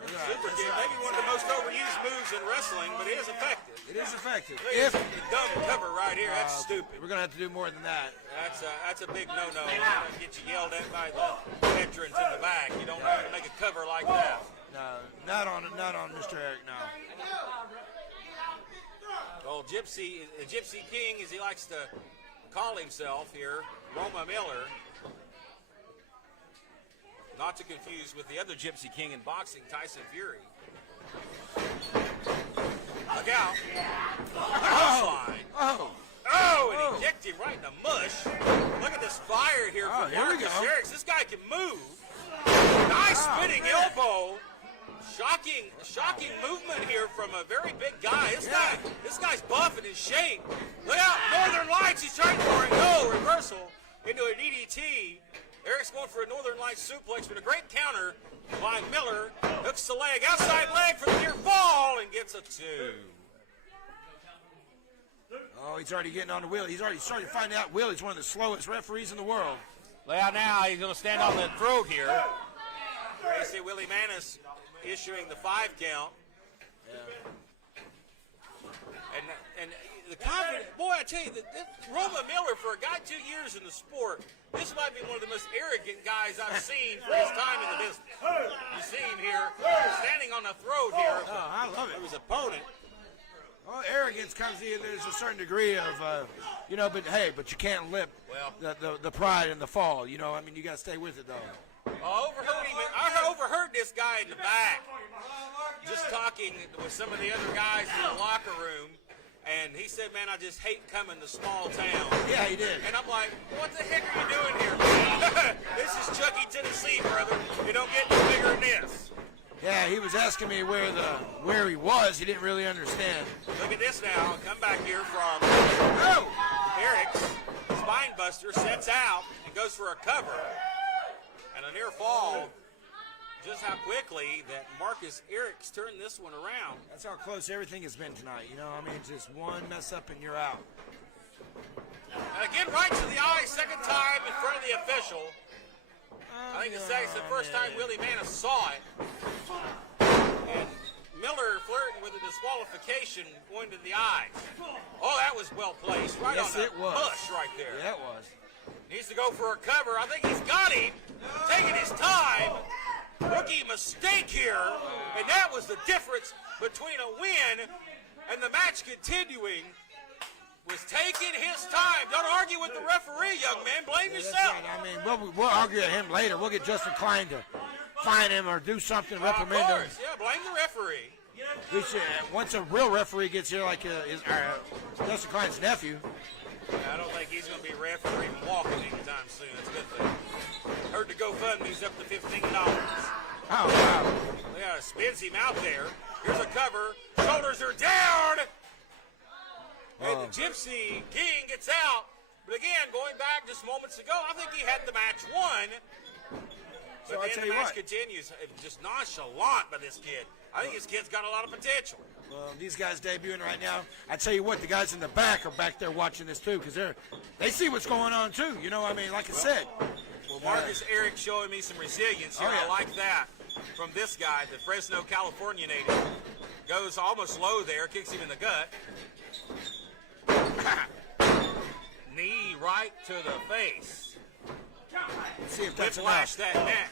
Super kick, maybe one of the most overused moves in wrestling, but it is effective. It is effective. If the dumb cover right here, that's stupid. We're going to have to do more than that. That's a big no-no. Get you yelled at by the veterans in the back. You don't have to make a cover like that. No, not on Mr. Eric, no. Well, Gypsy King, as he likes to call himself here, Roma Miller. Not to confuse with the other Gypsy King in boxing, Tyson Fury. Look out. Oh, and he kicked him right in the mush. Look at this fire here from Marcus Erickson. This guy can move. Nice spinning elbow. Shocking movement here from a very big guy. This guy's buff and in shape. Look out, Northern Lights. He's trying for it. No, reversal into an EDT. Erick's going for a Northern Lights suplex, but a great counter by Miller. Hooks the leg, outside leg for the near fall, and gets a 2. Oh, he's already getting on the wheel. He's already started to find out Willie's one of the slowest referees in the world. Well, now he's going to stand on the throat here. You see Willie Manis issuing the 5 count. And the confidence, boy, I tell you, Roma Miller, for a guy 2 years in the sport, this might be one of the most arrogant guys I've seen for his time in the business. You see him here, standing on the throat here. Oh, I love it. Of his opponent. Well, arrogance comes in. There's a certain degree of, but hey, but you can't lip the pride and the fall. You got to stay with it, though. I overheard this guy in the back just talking with some of the other guys in the locker room, and he said, man, I just hate coming to small town. Yeah, he did. And I'm like, what the heck are you doing here, man? This is Chucky, Tennessee, brother. You don't get any bigger than this. Yeah, he was asking me where he was. He didn't really understand. Look at this now. Come back here from Erick's spine buster, sets out and goes for a cover. And a near fall. Just how quickly that Marcus Erick's turned this one around. That's how close everything has been tonight. Just one mess up and you're out. And again, right to the eye, second time in front of the official. I think it's the first time Willie Manis saw it. And Miller flirting with a disqualification going to the eyes. Oh, that was well placed. Right on the push right there. Yeah, it was. Needs to go for a cover. I think he's got him. Taking his time. Rookie mistake here. And that was the difference between a win and the match continuing. Was taking his time. Don't argue with the referee, young man. Blame yourself. Right. We'll argue at him later. We'll get Justin Klein to fine him or do something, reprimand him. Yeah, blame the referee. Once a real referee gets here, like Justin Klein's nephew. I don't think he's going to be refereeing walking anytime soon. That's a good thing. Heard the GoFundMe's up to $15. Oh, wow. Yeah, spins him out there. Here's a cover. Shoulders are down. And the Gypsy King gets out. But again, going back just moments ago, I think he had the match won. But then the match continues. Just nonchalant by this kid. I think this kid's got a lot of potential. Well, these guys debuting right now. I tell you what, the guys in the back are back there watching this too, because they see what's going on too. Like I said. Well, Marcus Erick showing me some resilience here. I like that from this guy, the Fresno, California native. Goes almost low there, kicks him in the gut. Knee right to the face. Let's see if that's Whiplash that neck.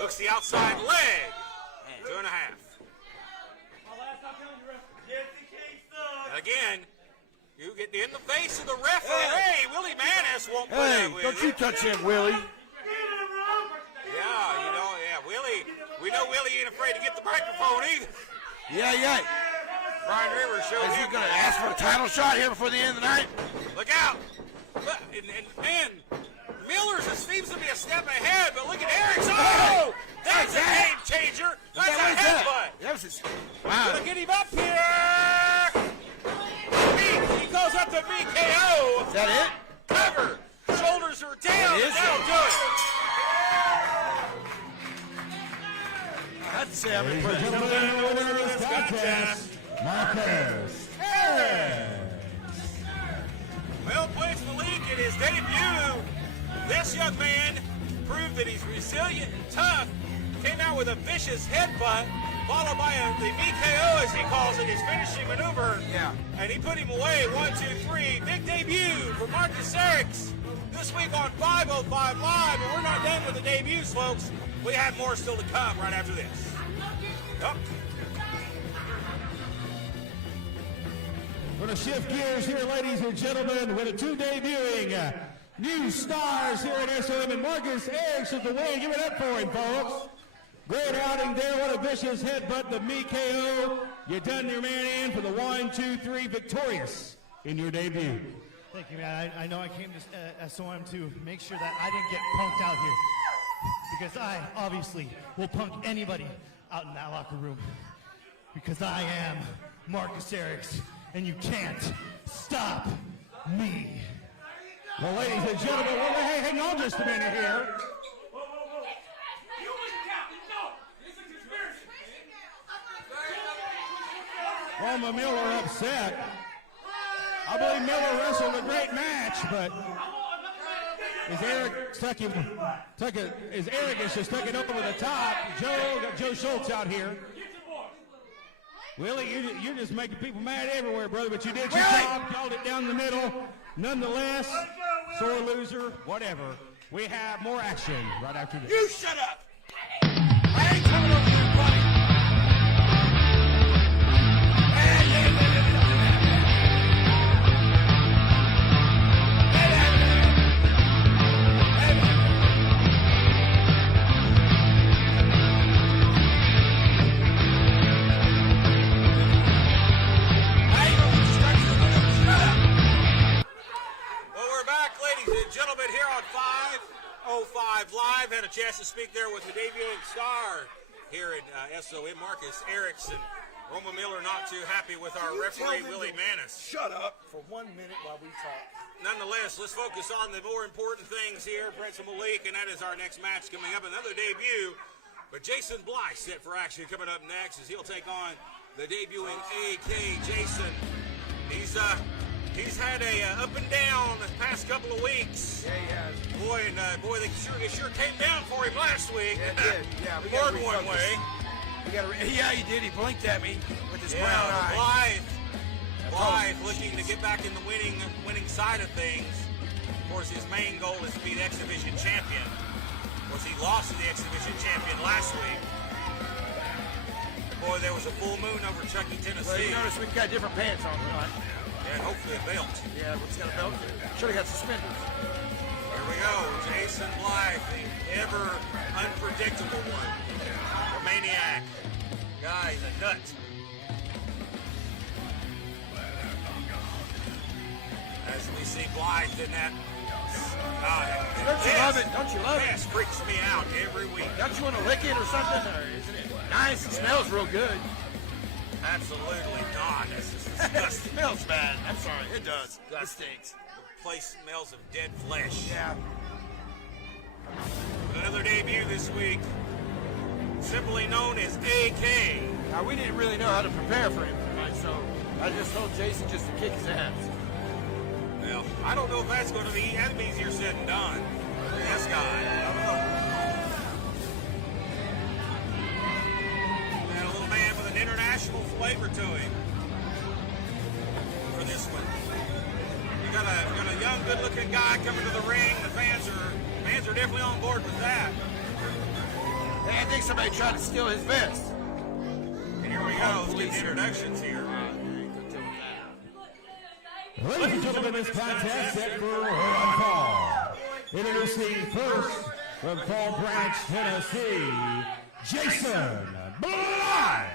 Looks the outside leg. 2.5. And again, you get in the face of the referee. Hey, Willie Manis won't put that with don't you touch him, Willie. Yeah, Willie. We know Willie ain't afraid to get the microphone either. Yeah. Brian Rivers showed him. Is he going to ask for a title shot here before the end of the night? Look out. And Miller seems to be a step ahead, but look at Erickson. Oh, that's a game changer. That's a headbutt. Wow. Gonna get him up here. He goes up to BKO. Is that it? Cover. Shoulders are down. That'll do it. I have to say I'm impressed. Winner of this contest, Marcus Erickson. Well, Blythe Malik in his debut, this young man proved that he's resilient and tough. Came out with a vicious headbutt, followed by the BKO, as he calls it, his finishing maneuver. Yeah. And he put him away. 1, 2, 3. Big debut for Marcus Erickson this week on 505 Live. And we're not done with the debuts, folks. We have more still to come right after this. Up. We're going to shift gears here, ladies and gentlemen, with the 2 debuting new stars here at SOM, and Marcus Erickson the win. Give it up for him, folks. Great outing there. What a vicious headbutt, the me KO. You done your man in for the 1, 2, 3 victorious in your debut. Thank you, man. I know I came to SOM to make sure that I didn't get punked out here. Because I, obviously, will punk anybody out in that locker room. Because I am Marcus Erickson, and you can't stop me. Well, ladies and gentlemen, hey, hang on just a minute here. Roma Miller upset. I believe Miller wrestled a great match, but his arrogance just took it over the top. Joe Schultz out here. Willie, you're just making people mad everywhere, brother, but you did your job, called it down the middle. Nonetheless, sore loser, whatever. We have more action right after this. You shut up! I ain't coming over here, buddy! Gentlemen, here on 505 Live, had a chance to speak there with the debuting star here at SOM, Marcus Erickson. Roma Miller not too happy with our referee, Willie Manis. Shut up for 1 minute while we talk. Nonetheless, let's focus on the more important things here, Prince Malik, and that is our next match coming up, another debut. But Jason Blythe set for action coming up next as he'll take on the debuting AK Jason. He's had a up and down the past couple of weeks. Yeah, he has. Boy, they sure came down for him last week. Yeah, it did. Yeah, we more got than one way. Yeah, he did. He blinked at me with his brown eye. Blythe looking to get back in the winning side of things. Of course, his main goal is to be the X Division champion. Of course, he lost to the X Division champion last week. Boy, there was a full moon over Chucky, Tennessee. Well, you notice we've got different pants on tonight. And hopefully a belt. Yeah, what's got a belt? Should have got suspenders. Here we go. Jason Blythe, the ever unpredictable one. The maniac. Guy's a nut. As we see Blythe in that. Don't you love it? Don't you love it? This freaks me out every week. Don't you want to lick it or something? Or isn't it nice? It smells real good. Absolutely not. This is disgusting. It smells bad. I'm sorry. It does. It stinks. The place smells of dead flesh. Yeah. Another debut this week. Simply known as AK. Now, we didn't really know how to prepare for him tonight, so I just told Jason just to kick his ass. Well, I don't know if that's going to be easier said than done. This guy. I don't know. And a little man with an international flavor to him for this one. You got a young, good-looking guy coming to the ring. The fans are definitely on board with that. Hey, I think somebody tried to steal his vest. And here we go. Let's get the introductions here. Ladies and gentlemen, this contest set for one fall. Introducing first from Fall Branch, Tennessee, Jason Blythe.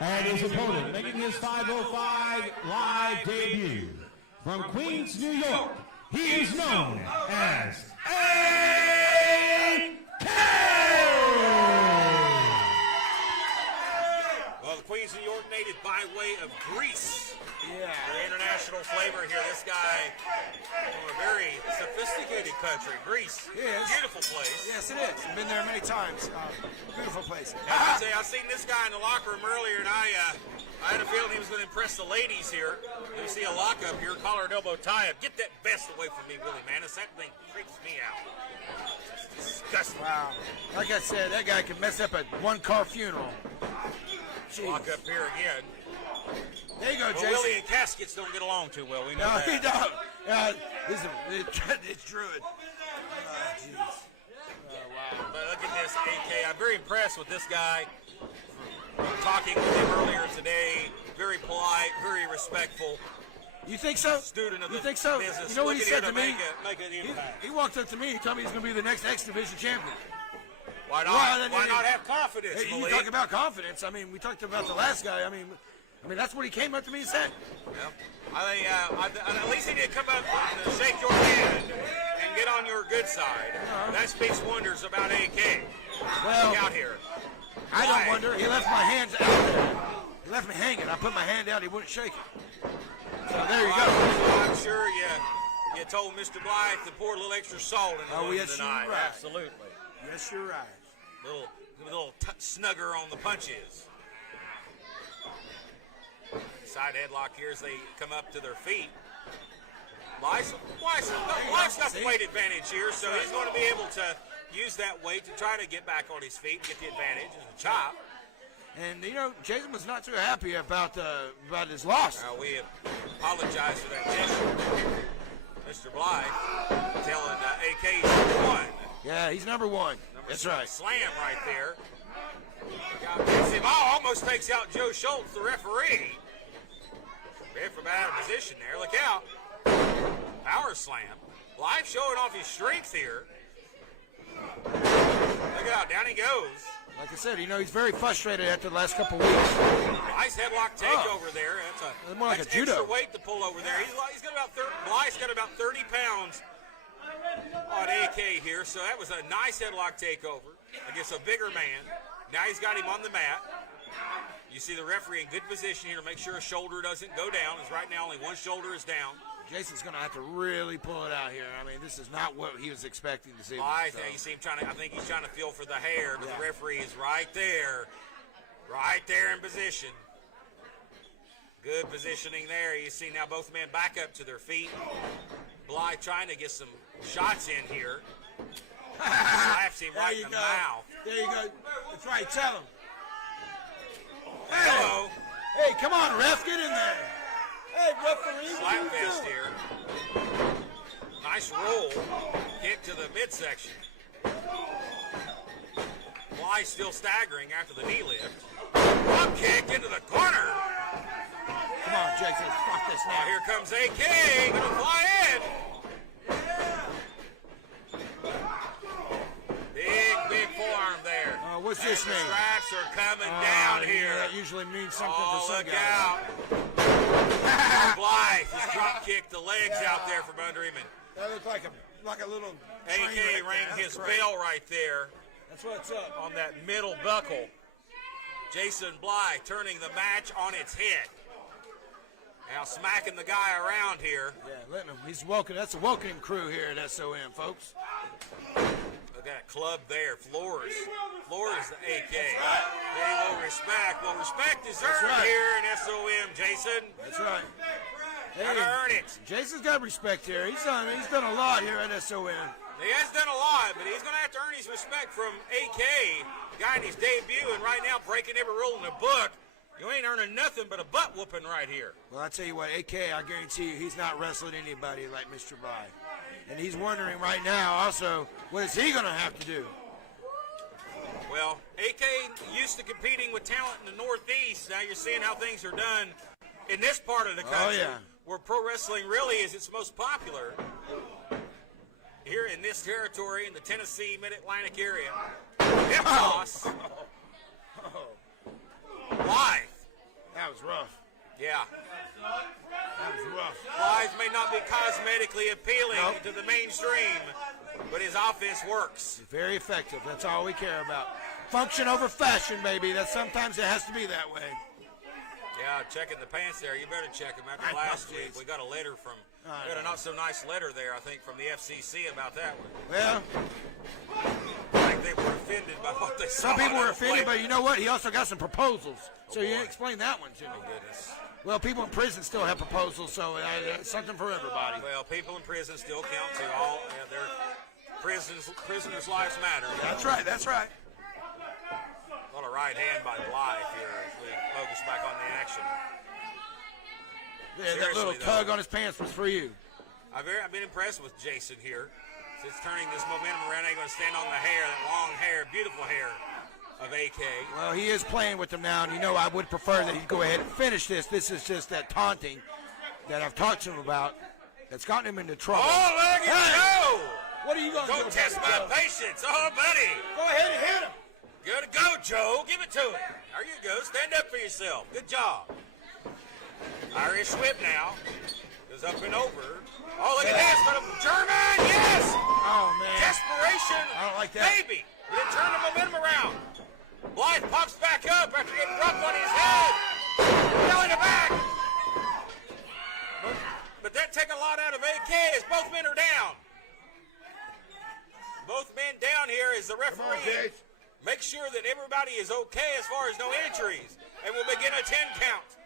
And his opponent making his 505 Live debut from Queens, New York, he is known as AK! Well, the Queens, New York native by way of Greece. Yeah. The international flavor here. This guy from a very sophisticated country, Greece. Yes. Beautiful place. Yes, it is. I've been there many times. Beautiful place. I seen this guy in the locker room earlier, and I had a feeling he was going to impress the ladies here. You see a lockup here, collar and elbow tie-up. Get that vest away from me, Willie Manis. That thing creeps me out. It's disgusting. Wow. Like I said, that guy can mess up a one-car funeral. Jeez. Lock up here again. There you go, Well, Jason. Willie and caskets don't get along too well. We know No, that. he don't. It's Druid. Jeez. Wow. But look at this, AK. I'm very impressed with this guy. Talking with him earlier today, very polite, very respectful. You think so? Student of you the think so? business. You know what he Looking said here to me? Make an impact. He walked up to me. He told me he's going to be the next X Division champion. Why not? Why not have confidence, Hey, you Malik? talk about confidence. I mean, we talked about the last guy. I mean, that's what he came up to me and said. Yeah. I think at least he did come up and shake your hand and get on your good side. That speaks wonders about AK. Well, Look out here. I don't wonder. He left my hands out there. He left me hanging. I put my hand out. He wouldn't shake it. So there you go. I'm sure you told Mr. Blythe to pour a little extra salt in the yes, tonight. you're right. Absolutely. Yes, you're right. Little snugger on the punches. Side headlock here as they come up to their feet. Blythe's got the weight advantage here, so he's going to be able to use that weight to try to get back on his feet, get the advantage as a chop. And, Jason was not too happy about his loss. We apologize for that gesture. Mr. Blythe telling AK he's number one. Yeah, he's number one. That's right. Slam right there. Gets him. Almost takes out Joe Schultz, the referee. Referee from out of position there. Look out. Power slam. Blythe showing off his strength here. Look out. Down he goes. Like I said, he's very frustrated after the last couple weeks. Nice headlock takeover there. That's more like a judo. Extra weight to pull over there. He's got about Blythe's got about 30 pounds on AK here, so that was a nice headlock takeover against a bigger man. Now he's got him on the mat. You see the referee in good position here to make sure his shoulder doesn't go down, as right now only one shoulder is down. Jason's going to have to really pull it out here. I mean, this is not what he was expecting to see. I think he's trying to feel for the hair, but the referee is right there in position. Good positioning there. You see now both men back up to their feet. Blythe trying to get some shots in here. Slaps him right in the mouth. There you go. That's right. Tell him. Hello. Hey, come on, ref. Get in there. Hey, referee. Slap fest here. Nice roll. Kick to the midsection. Blythe still staggering after the knee lift. Drop kick into the corner. Come on, Jason. Fuck this now. Here comes AK. Gonna fly in. Big forearm there. What's this mean? The straps are coming down here. That usually means something for some look guys. out. Blythe just drop kicked the legs out there from under him. That looked like a little AK rang his bell right there. That's what's up. On that middle buckle. Jason Blythe turning the match on its head. Now smacking the guy around here. Yeah, letting him. He's welcome. That's a welcoming crew here at SOM, folks. Look at that club there. Floors the AK. Very low respect. Well, respect is earned here in SOM, Jason. That's right. Gotta earn it. Jason's got respect here. He's done a lot here at SOM. He has done a lot, but he's going to have to earn his respect from AK, guy in his debut, and right now breaking every rule in the book. You ain't earning nothing but a butt whooping right here. Well, I tell you what, AK, I guarantee you, he's not wrestling anybody like Mr. Blythe. And he's wondering right now also, what is he going to have to do? Well, AK used to competing with talent in the Northeast. Now you're seeing how things are done in this part of the country, where pro wrestling really is its most popular. Here in this territory, in the Tennessee Mid-Atlantic area. Hip toss. Blythe. That was rough. Yeah. That was rough. Blythe may not be cosmetically appealing to the mainstream, but his offense works. It's very effective. That's all we care about. Function over fashion, baby. Sometimes it has to be that way. Yeah, checking the pants there. You better check them. After last week, we got a letter from, we got a not-so-nice letter there, I think, from the FCC about that one. Well, I think they were offended by what they saw. some people were offended, but you know what? He also got some proposals. So you explain that one to me. Oh, goodness. Well, people in prison still have proposals, so something for everybody. Well, people in prison still count, too. Their prisoners' lives matter. That's right, that's right. What a right hand by Blythe here as we focus back on the action. Yeah, that little tug on his pants was for you. I've been impressed with Jason here. Since turning this momentum around, he's going to stand on the hair, that long hair, beautiful hair of AK. Well, he is playing with them now, and I would prefer that he'd go ahead and finish this. This is just that taunting. that I've talked to him about that's gotten him into trouble. Oh, look at Joe! What are you going to do? Don't test my patience. Oh, buddy. Go ahead and hit him. Good to go, Joe. Give it to him. There you go. Stand up for yourself. Good job. Irish whip now. Goes up and over. Oh, look at this. But a German, yes! Oh, man. Desperation. I don't like that. Maybe. But it turned the momentum around. Blythe pops back up after getting dropped on his head. Belly to back. But that take a lot out of AK as both men are down. Both men down here as the referee makes sure that everybody is okay as far as no injuries. And we'll begin a 10 count.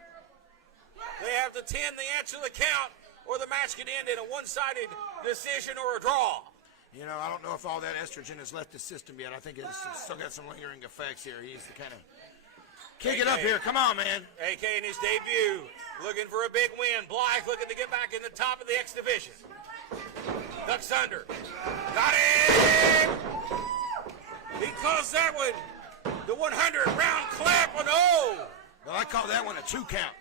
They have to 10 the answer to the count, or the match could end in a one-sided decision or a draw. You know, I don't know if all that estrogen has left the system yet. I think it's still got some lingering effects here. He's the kind of kick it up here. Come on, man. AK in his debut, looking for a big win. Blythe looking to get back in the top of the X division. Ducks under. Got him! He calls that one the 100-round clap. Oh, no! Well, I call that one a 2 count.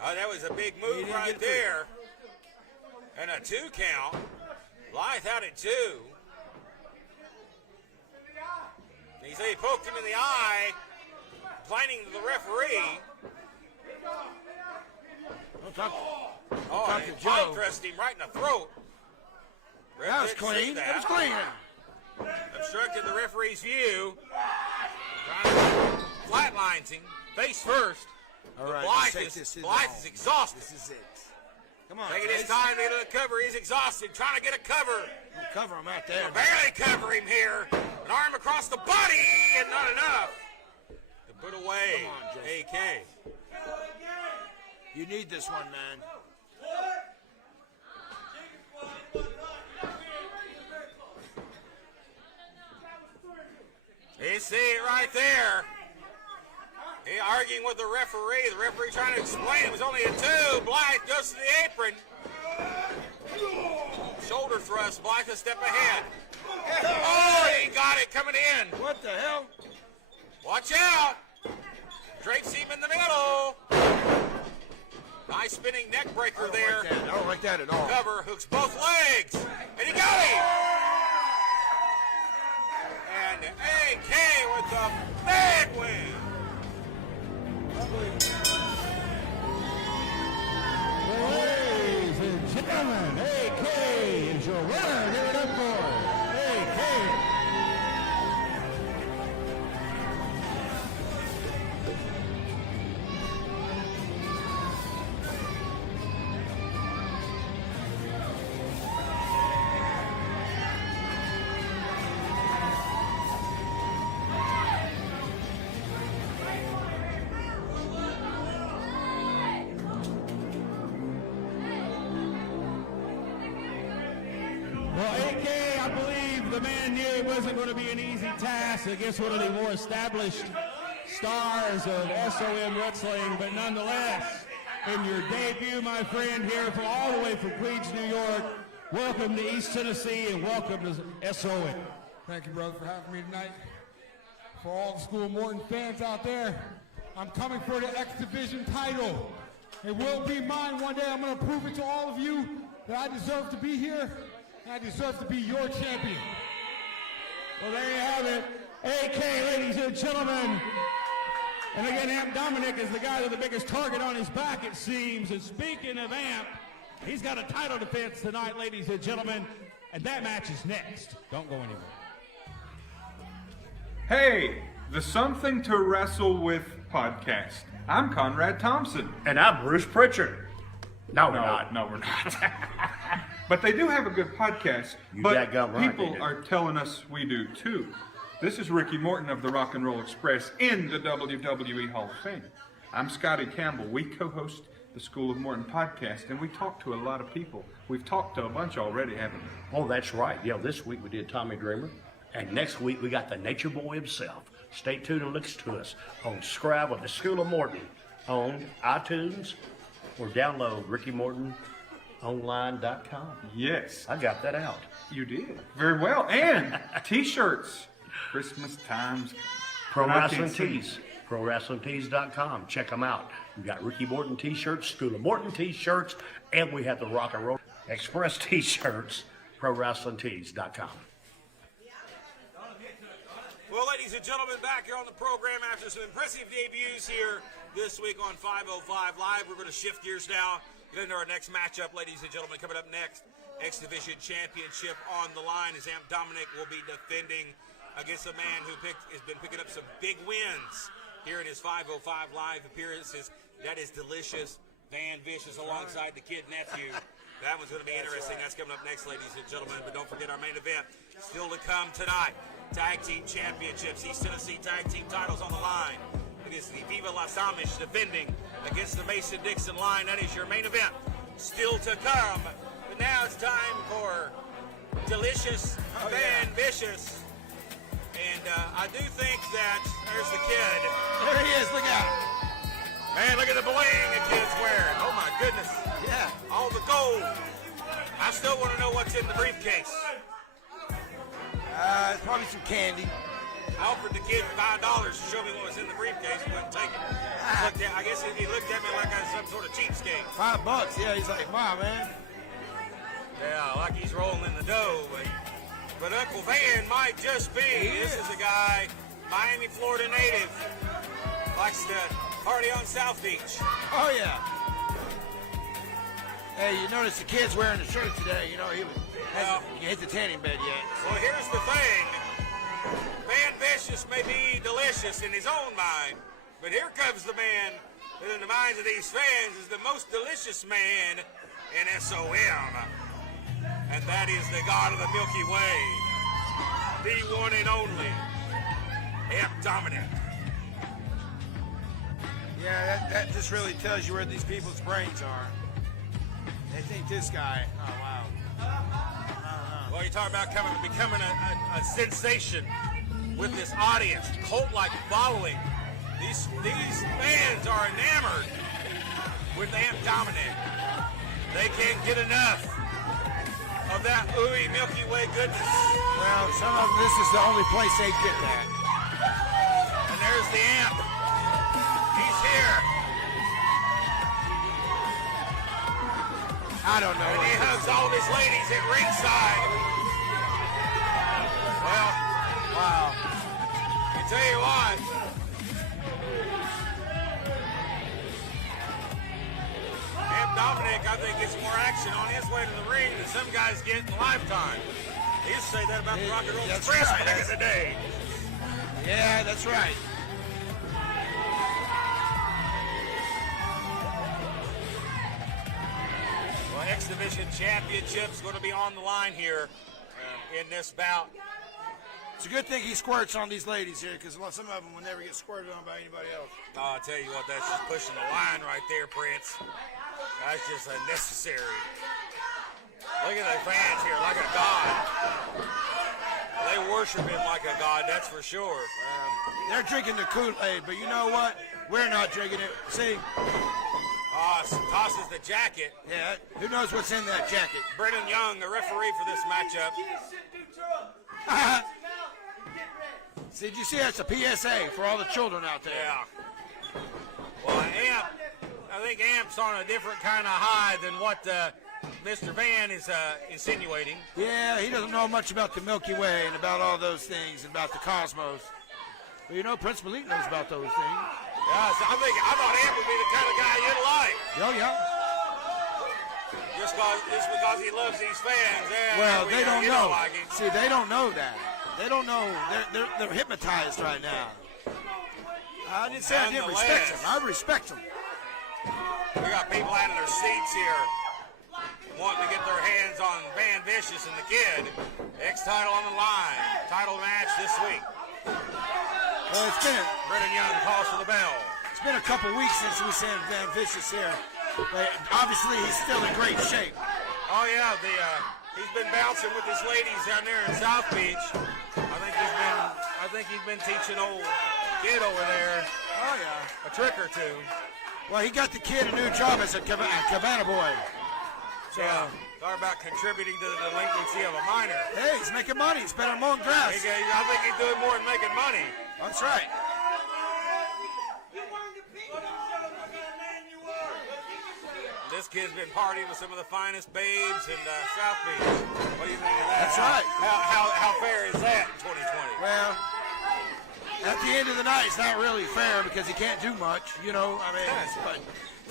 Oh, that was a big move right there. And a 2 count. Blythe out at 2. He said he poked him in the eye, complaining to the referee. And Blythe thrust him right in the throat. That was clean. That was clean. Obstructed the referee's view. Flatlines him, face first. All right, Blythe is exhausted. This is it. Come on. Taking his time to get a cover. He's exhausted, trying to get a cover. Don't cover him out there. Barely cover him here. An arm across the body, and not enough to put away AK. You need this one, man. You see it right there. He arguing with the referee. The referee trying to explain it was only a 2. Blythe goes to the apron. Shoulder thrust. Blythe a step ahead. Oh, he got it coming in. What the hell? Watch out. Drapes him in the middle. Nice spinning neck breaker there. I don't like that at all. Cover hooks both legs. And he got him. And AK with a big win. Ladies and gentlemen, AK is your winner. Give it up for AK. Well, AK, I believe the man knew it wasn't going to be an easy task against one of the more established stars of SOM wrestling, but nonetheless, in your debut, my friend, here from all the way from Queens, New York, welcome to East Tennessee and welcome to SOM. Thank you, brother, for having me tonight. For all the School of Morton fans out there, I'm coming for the X Division title. It will be mine one day. I'm going to prove it to all of you that I deserve to be here. I deserve to be your champion. Well, there you have it. AK, ladies and gentlemen. And again, Amp Dominic is the guy with the biggest target on his back, it seems. And speaking of Amp, he's got a title defense tonight, ladies and gentlemen. And that match is next. Don't go anywhere. Hey, the Something to Wrestle With podcast. I'm Conrad Thompson. And I'm Bruce Pritchard. No, we're not. No, we're not. But they do have a good podcast. But people are telling us we do too. This is Ricky Morton of the Rock and Roll Express in the WWE Hall of Fame. I'm Scotty Campbell. We co-host the School of Morton podcast, and we talk to a lot of people. We've talked to a bunch already, haven't we? Oh, that's right. Yeah, this week we did Tommy Dreamer, and next week we got the Nature Boy himself. Stay tuned and listen to us on Scribe of the School of Morton on iTunes or download RickyMortonOnline.com. Yes. I got that out. You did. Very well. And T-shirts. Christmas times. Pro Wrestling Tees. ProWrestlingTees.com. Check them out. We got Ricky Morton t-shirts, School of Morton t-shirts, and we have the Rock and Roll Express t-shirts. ProWrestlingTees.com. Well, ladies and gentlemen, back here on the program after some impressive debuts here this week on 505 Live. We're going to shift gears now, get into our next matchup, ladies and gentlemen. Coming up next, X Division Championship on the line as Amp Dominic will be defending against a man who has been picking up some big wins here in his 505 Live appearances. That is Delicious Van Vicious alongside the Kid Nephew. That one's going to be interesting. That's coming up next, ladies and gentlemen. But don't forget our main event still to come tonight. Tag Team Championships, East Tennessee Tag Team titles on the line. It is the Viva Las Amish defending against the Mason-Dixon line. That is your main event still to come. But now it's time for Delicious Van Vicious. And I do think that there's the kid. There he is. Look out. Man, look at the bling the kid's wearing. Oh, my goodness. Yeah. All the gold. I still want to know what's in the briefcase. It's probably some candy. I offered the kid $5 to show me what was in the briefcase. He wouldn't take it. I guess he looked at me like I was some sort of cheapskate. $5, yeah. He's like, wow, man. Yeah, like he's rolling in the dough. But Uncle Van might just be. This is a guy, Miami, Florida native. Likes to party on South Beach. Oh, yeah. Hey, you notice the kid's wearing the shirt today. You know, he hasn't hit the tanning bed yet. Well, here's the thing. Van Vicious may be delicious in his own mind, but here comes the man that in the minds of these fans is the most delicious man in SOM. And that is the God of the Milky Way, the one and only, Amp Dominic. Yeah, that just really tells you where these people's brains are. They think this guy, oh, wow. Well, you're talking about becoming a sensation with this audience, cult-like following. These fans are enamored with Amp Dominic. They can't get enough of that ooey Milky Way goodness. Well, some of them, this is the only place they get that. And there's the Amp. He's here. I don't know. And he hugs all of his ladies at ringside. Well, wow. I tell you what. Amp Dominic, I think, gets more action on his way to the ring than some guys get in a lifetime. He used to say that about the Rock and Roll Express back in the day. Yeah, that's right. X Division Championship's going to be on the line here in this bout. It's a good thing he squirts on these ladies here, because some of them will never get squirted on by anybody else. Oh, I'll tell you what, that's just pushing the line right there, Prince. That's just unnecessary. Look at the fans here, like a god. They worship him like a god, that's for sure. They're drinking the Kool-Aid, but you know what? We're not drinking it. See? Tosses the jacket. Yeah, who knows what's in that jacket? Brennan Young, the referee for this matchup. See, did you see that's a PSA for all the children out there? Yeah. Well, I think Amp's on a different kind of high than what Mr. Van is insinuating. Yeah, he doesn't know much about the Milky Way and about all those things and about the cosmos. But you know, Prince Malik knows about those things. Yeah, so I thought Amp would be the kind of guy you'd like. Oh, yeah. Just because he loves these fans. Yeah, well, they don't know. Like see, they don't know that. They don't know. They're hypnotized right now. I didn't say I didn't respect them. I respect them. We got people out of their seats here wanting to get their hands on Van Vicious and the Kid. X-title on the line. Title match this week. Well, it's been Brennan Young calls for the bell. It's been a couple weeks since we seen Van Vicious here, but obviously he's still in great shape. Oh yeah, he's been bouncing with his ladies down there in South Beach. I think he's been teaching old Kid over there. Oh yeah, a trick or two. Well, he got the Kid a new job as a cabana boy. So, yeah. Talk about contributing to the delinquency of a minor. Hey, he's making money. He's better mowing grass. I think he's doing more than making money. That's right. This kid's been partying with some of the finest babes in South Beach. What do you think of that? That's right. How fair is that in 2020? Well, at the end of the night, it's not really fair because he can't do much, you know. I mean, but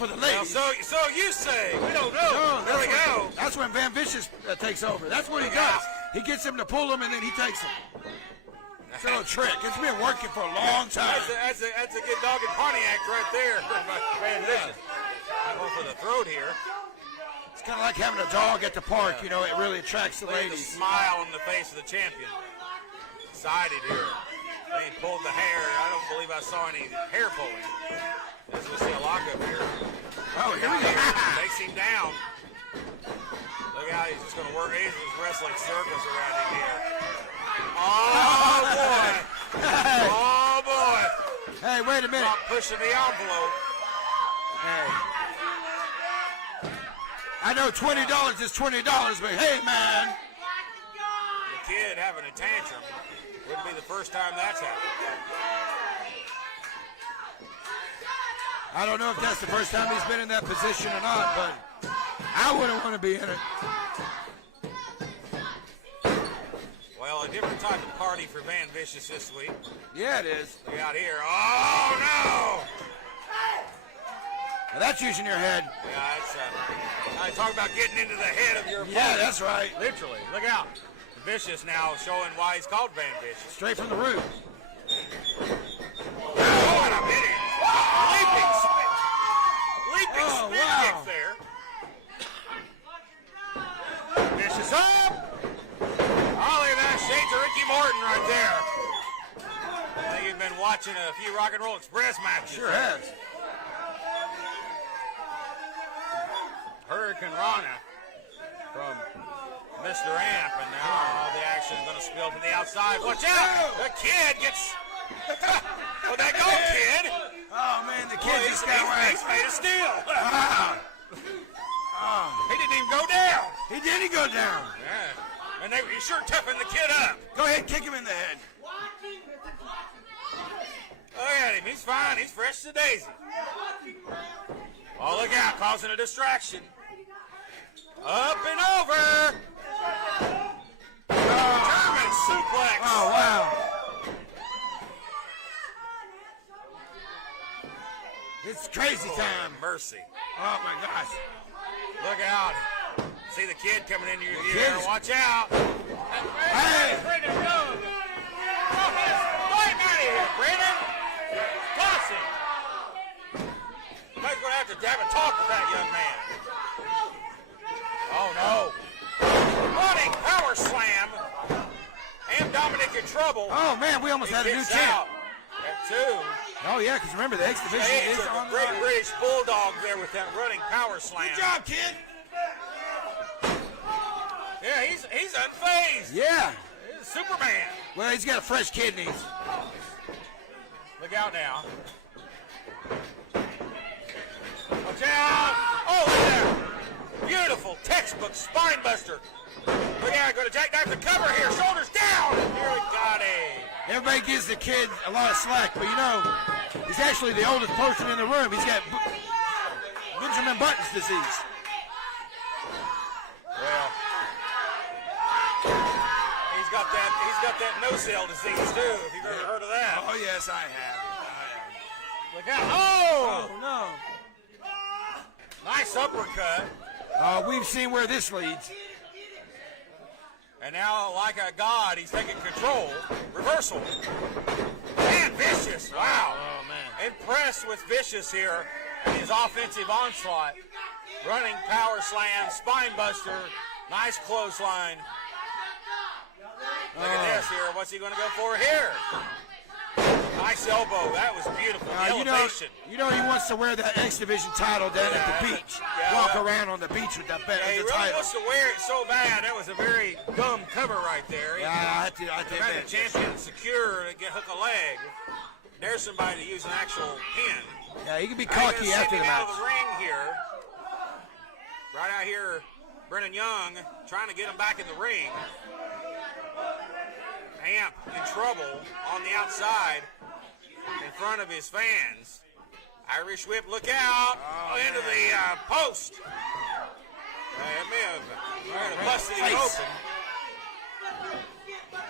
for the ladies. Well, so you say. We don't know. No, there we go. That's when Van Vicious takes over. That's what he does. He gets him to pull him, and then he takes him. It's a little trick. It's been working for a long time. That's a good dog in Pontiac right there. Van Vicious. Going for the throat here. It's kind of like having a dog at the park, you know. It really attracts the Look at the ladies. smile on the face of the champion. Excited here. They pulled the hair. I don't believe I saw any hair pulling. As we see a lockup here. Oh, here we go. Takes him down. Look out, he's just going to work. He's just wrestling circles around him here. Oh, boy. Hey. Oh, boy. Hey, wait a minute. Not pushing the envelope. Hey. I know $20 is $20, but hey, man. The kid having a tantrum. Wouldn't be the first time that's happened. I don't know if that's the first time he's been in that position or not, but I wouldn't want to be in it. Well, a different type of party for Van Vicious this week. Yeah, it is. Look out here. Oh, no! Now that's using your head. Yeah, that's, I talk about getting into the head of your opponent. Yeah, that's right. Literally. Look out. Vicious now showing why he's called Van Vicious. Straight from the root. Oh, what a minute. Leaping spin. Leaping spin kick there. Vicious up. Oh, look at that. Shades of Ricky Morton right there. I think you've been watching a few Rock and Roll Express matches. Sure has. Hurricane Rana from Mr. Amp, and now all the action is going to spill to the outside. Watch out! The kid gets... Oh, that go, kid! Oh, man, the kid just got away. He's made of steel. Oh. He didn't even go down. He didn't go down. Yeah. And he sure toughened the kid up. Go ahead, kick him in the head. Look at him. He's fine. He's fresh as a daisy. Oh, look out. Causing a distraction. Up and over. German suplex. Oh, wow. It's crazy time. Mercy. Oh, my gosh. Look out. See the kid coming into your ear. Watch out. Hey. Brandon, go. Fight out of here, Brandon. Toss him. Somebody's going to have to have a talk with that young man. Oh, no. Running power slam. And Dominic in trouble. Oh, man, we almost had a new champ. At 2. Oh, yeah, because remember, the X Division is on the Great British Bulldog there with that running power slam. Good job, kid. Yeah, he's unfazed. Yeah. He's Superman. Well, he's got fresh kidneys. Look out now. Watch out. Oh, look there. Beautiful textbook spine buster. Look out, go to jackknife the cover here. Shoulders down. Here we got it. Everybody gives the kid a lot of slack, but you know, he's actually the oldest person in the room. He's got Benjamin Button's disease. Well, he's got that no-cell disease too, if you've ever heard of that. Oh, yes, I have. Look out. Oh! Oh, no. Nice uppercut. We've seen where this leads. And now, like a god, he's taking control. Reversal. Man, Vicious. Wow. Oh, man. Impressed with Vicious here in his offensive onslaught. Running power slam, spine buster. Nice clothesline. Look at this here. What's he going to go for here? Nice elbow. That was beautiful. Elevation. You know he wants to wear that X Division title down at the beach. Walk around on the beach with that He really title. wants to wear it so bad. That was a very dumb cover right there. Yeah, I have to had admit. the champion secure to get hook a leg. There's somebody to use an actual pin. Yeah, he can be cocky after the match. Out of the ring here. Right out here, Brennan Young trying to get him back in the ring. Amp in trouble on the outside in front of his fans. Irish whip, look out! Into the post. It may have busted him open.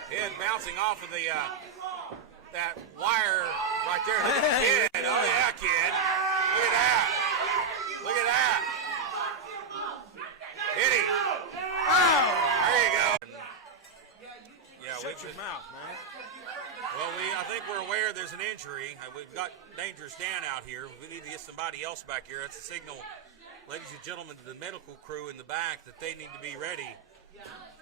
Head bouncing off of the that wire right there. Kid, oh yeah, kid. Look at that. Look at that. Hit him. There you go. Yeah, Shut your mouth, man. Well, I think we're aware there's an injury. We've got Dangerous Dan out here. We need to get somebody else back here. That's a signal, ladies and gentlemen, to the medical crew in the back that they need to be ready.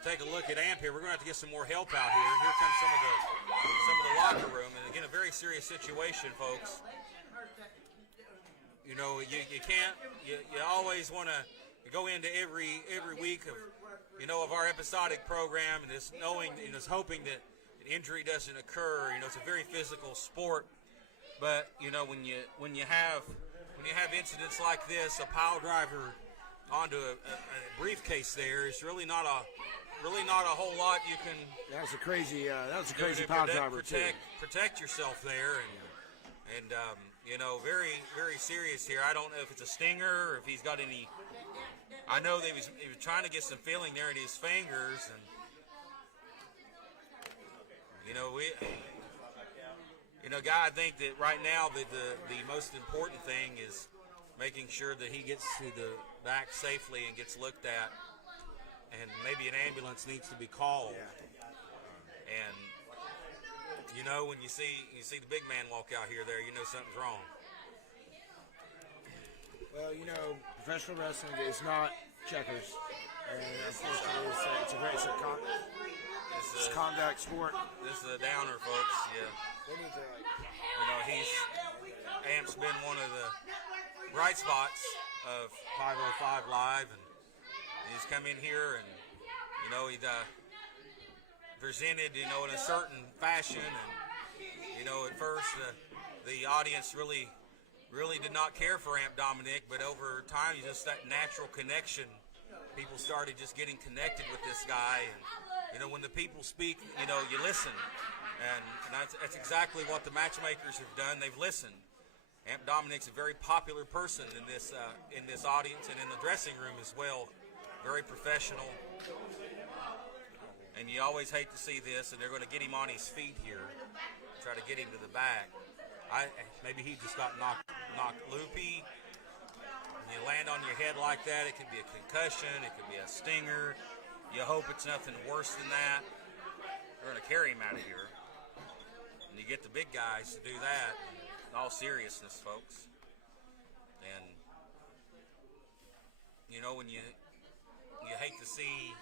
Take a look at Amp here. We're going to have to get some more help out here. Here comes some of the locker room, and again, a very serious situation, folks. You know, you can't. You always want to go into every week of our episodic program, and just knowing and just hoping that an injury doesn't occur. You know, it's a very physical sport, but you know when you have incidents like this, a pile driver onto a briefcase there is really not a whole lot you can. That was a crazy pile driver protect yourself there, and very very serious here. I don't know if it's a stinger or if he's got any. I know that he was trying to get some feeling there in his fingers, and Guy, I think that right now the most important thing is making sure that he gets to the back safely and gets looked at, and maybe an ambulance needs to be called. Yeah. And when you see the big man walk out here, you know something's wrong. Well, professional wrestling is not checkers, and unfortunately, it's a very contact sport. This is a downer, folks. Yeah. They need to, Amp's been one of the bright spots of 505 Live, and he's come in here and he presented in a certain fashion, and at first the audience really did not care for Amp Dominic, but over time just that natural connection, people started just getting connected with this guy, and when the people speak, you listen, and that's exactly what the matchmakers have done. They've listened. Amp Dominic's a very popular person in this audience and in the dressing room as well. Very professional. And you always hate to see this, and they're going to get him on his feet here, try to get him to the back. Maybe he just got knocked loopy. When you land on your head like that, it could be a concussion, it could be a stinger. You hope it's nothing worse than that. They're going to carry him out of here. And you get the big guys to do that. In all seriousness, folks. And when you hate to see,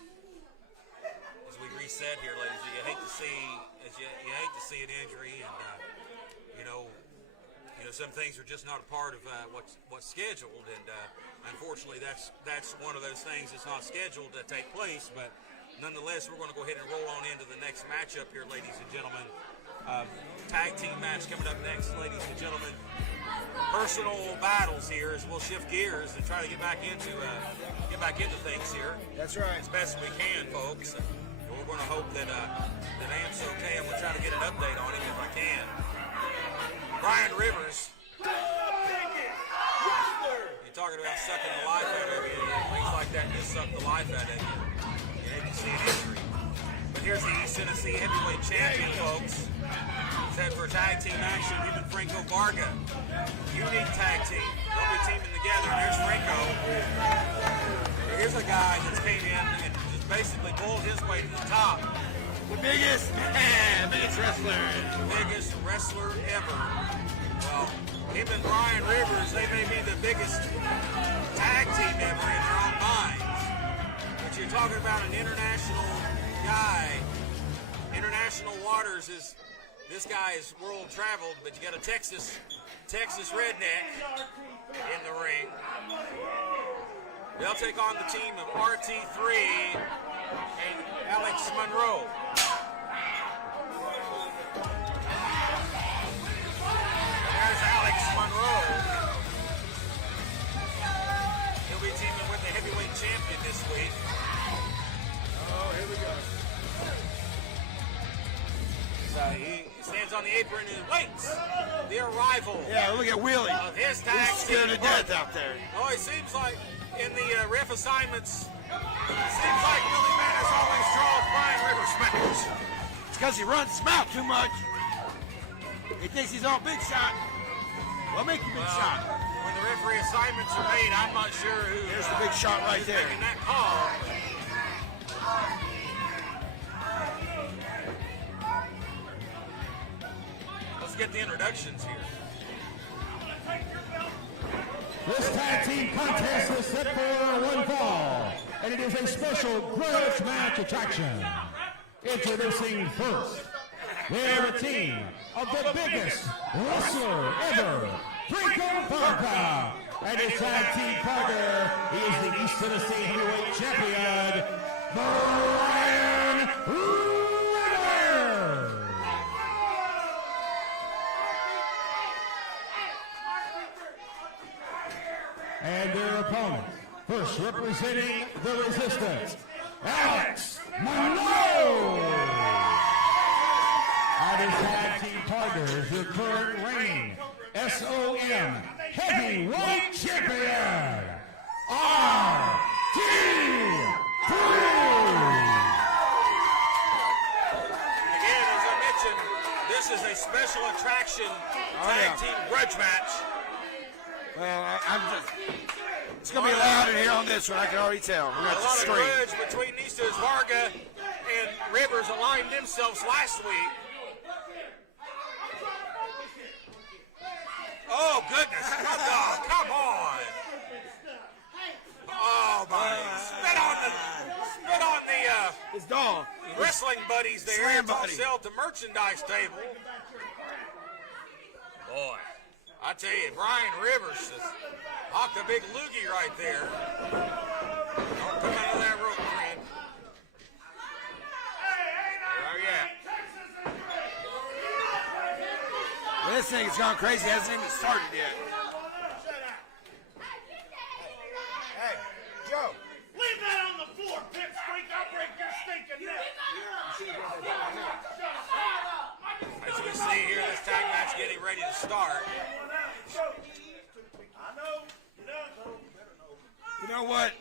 as we reset here, ladies, you hate to see an injury, and some things are just not a part of what's scheduled, and unfortunately that's one of those things that's not scheduled to take place. But nonetheless, we're going to go ahead and roll on into the next matchup here, ladies and gentlemen. Tag team match coming up next, ladies and gentlemen. Personal battles here as we'll shift gears and try to get back into things here. That's right. As best we can, folks. And we're going to hope that Amp's okay. I'm going to try to get an update on him if I can. Brian Rivers. You're talking about sucking the life out of you. Things like that just suck the life out of you. You hate to see an injury. But here's the East Tennessee heavyweight champion, folks. Set for tag team action, him and Franco Varga. Unique tag team. They'll be teaming together. There's Franco. Here's a guy that came in and just basically pulled his way to the top. The biggest wrestler. Biggest wrestler ever. Well, him and Brian Rivers, they may be the biggest tag team ever in their own minds. But you're talking about an international guy. International waters is... This guy is world traveled, but you got a Texas redneck in the ring. They'll take on the team of RT3 and Alex Monroe. And there's Alex Monroe. He'll be teaming with the heavyweight champion this week. Oh, here we go. He stands on the apron and waits. the arrival. Yeah, look at Willie. Of his tag He's scared to team death partner. out there. Oh, it seems like in the ref assignments, it seems like Willie Manis always draws Brian Rivers smackers. It's because he runs his mouth too much. He thinks he's all big shot. Well, make the big shot. When the referee assignments are made, I'm not sure who. There's the big shot right there. Making that call. Let's get the introductions here. This tag team contest is set for one fall, and it is a special grudge match attraction. Introducing first, they're a team of the biggest wrestler ever, Franco Varga, and his tag team partner, he is the East Tennessee Heavyweight Champion, Brian Rivers. And their opponent, first representing the Resistance, Alex Monroe. And his tag team partners, your current reigning SOM Heavyweight Champion, RT3. Again, as I mentioned, this is a special attraction tag team grudge match. Well, it's going to be loud in here on this one, I can already tell. We're going to A lot of scream. grudge between these two as Varga and Rivers aligned themselves last week. Oh, goodness. Oh, come on. Oh, my. Spit on the his dog. Wrestling buddies there. Slam It's all buddy. sell at the merchandise table. Boy, I tell you, Brian Rivers has hocked a big loogie right there. Don't come out of that rope, friend. There you at. Well, this thing has gone crazy. It hasn't even started yet. Hey, Joe, leave that on the floor, pipsqueak. I'll break your stinking neck. As we see here, this tag match getting ready to start. You know what?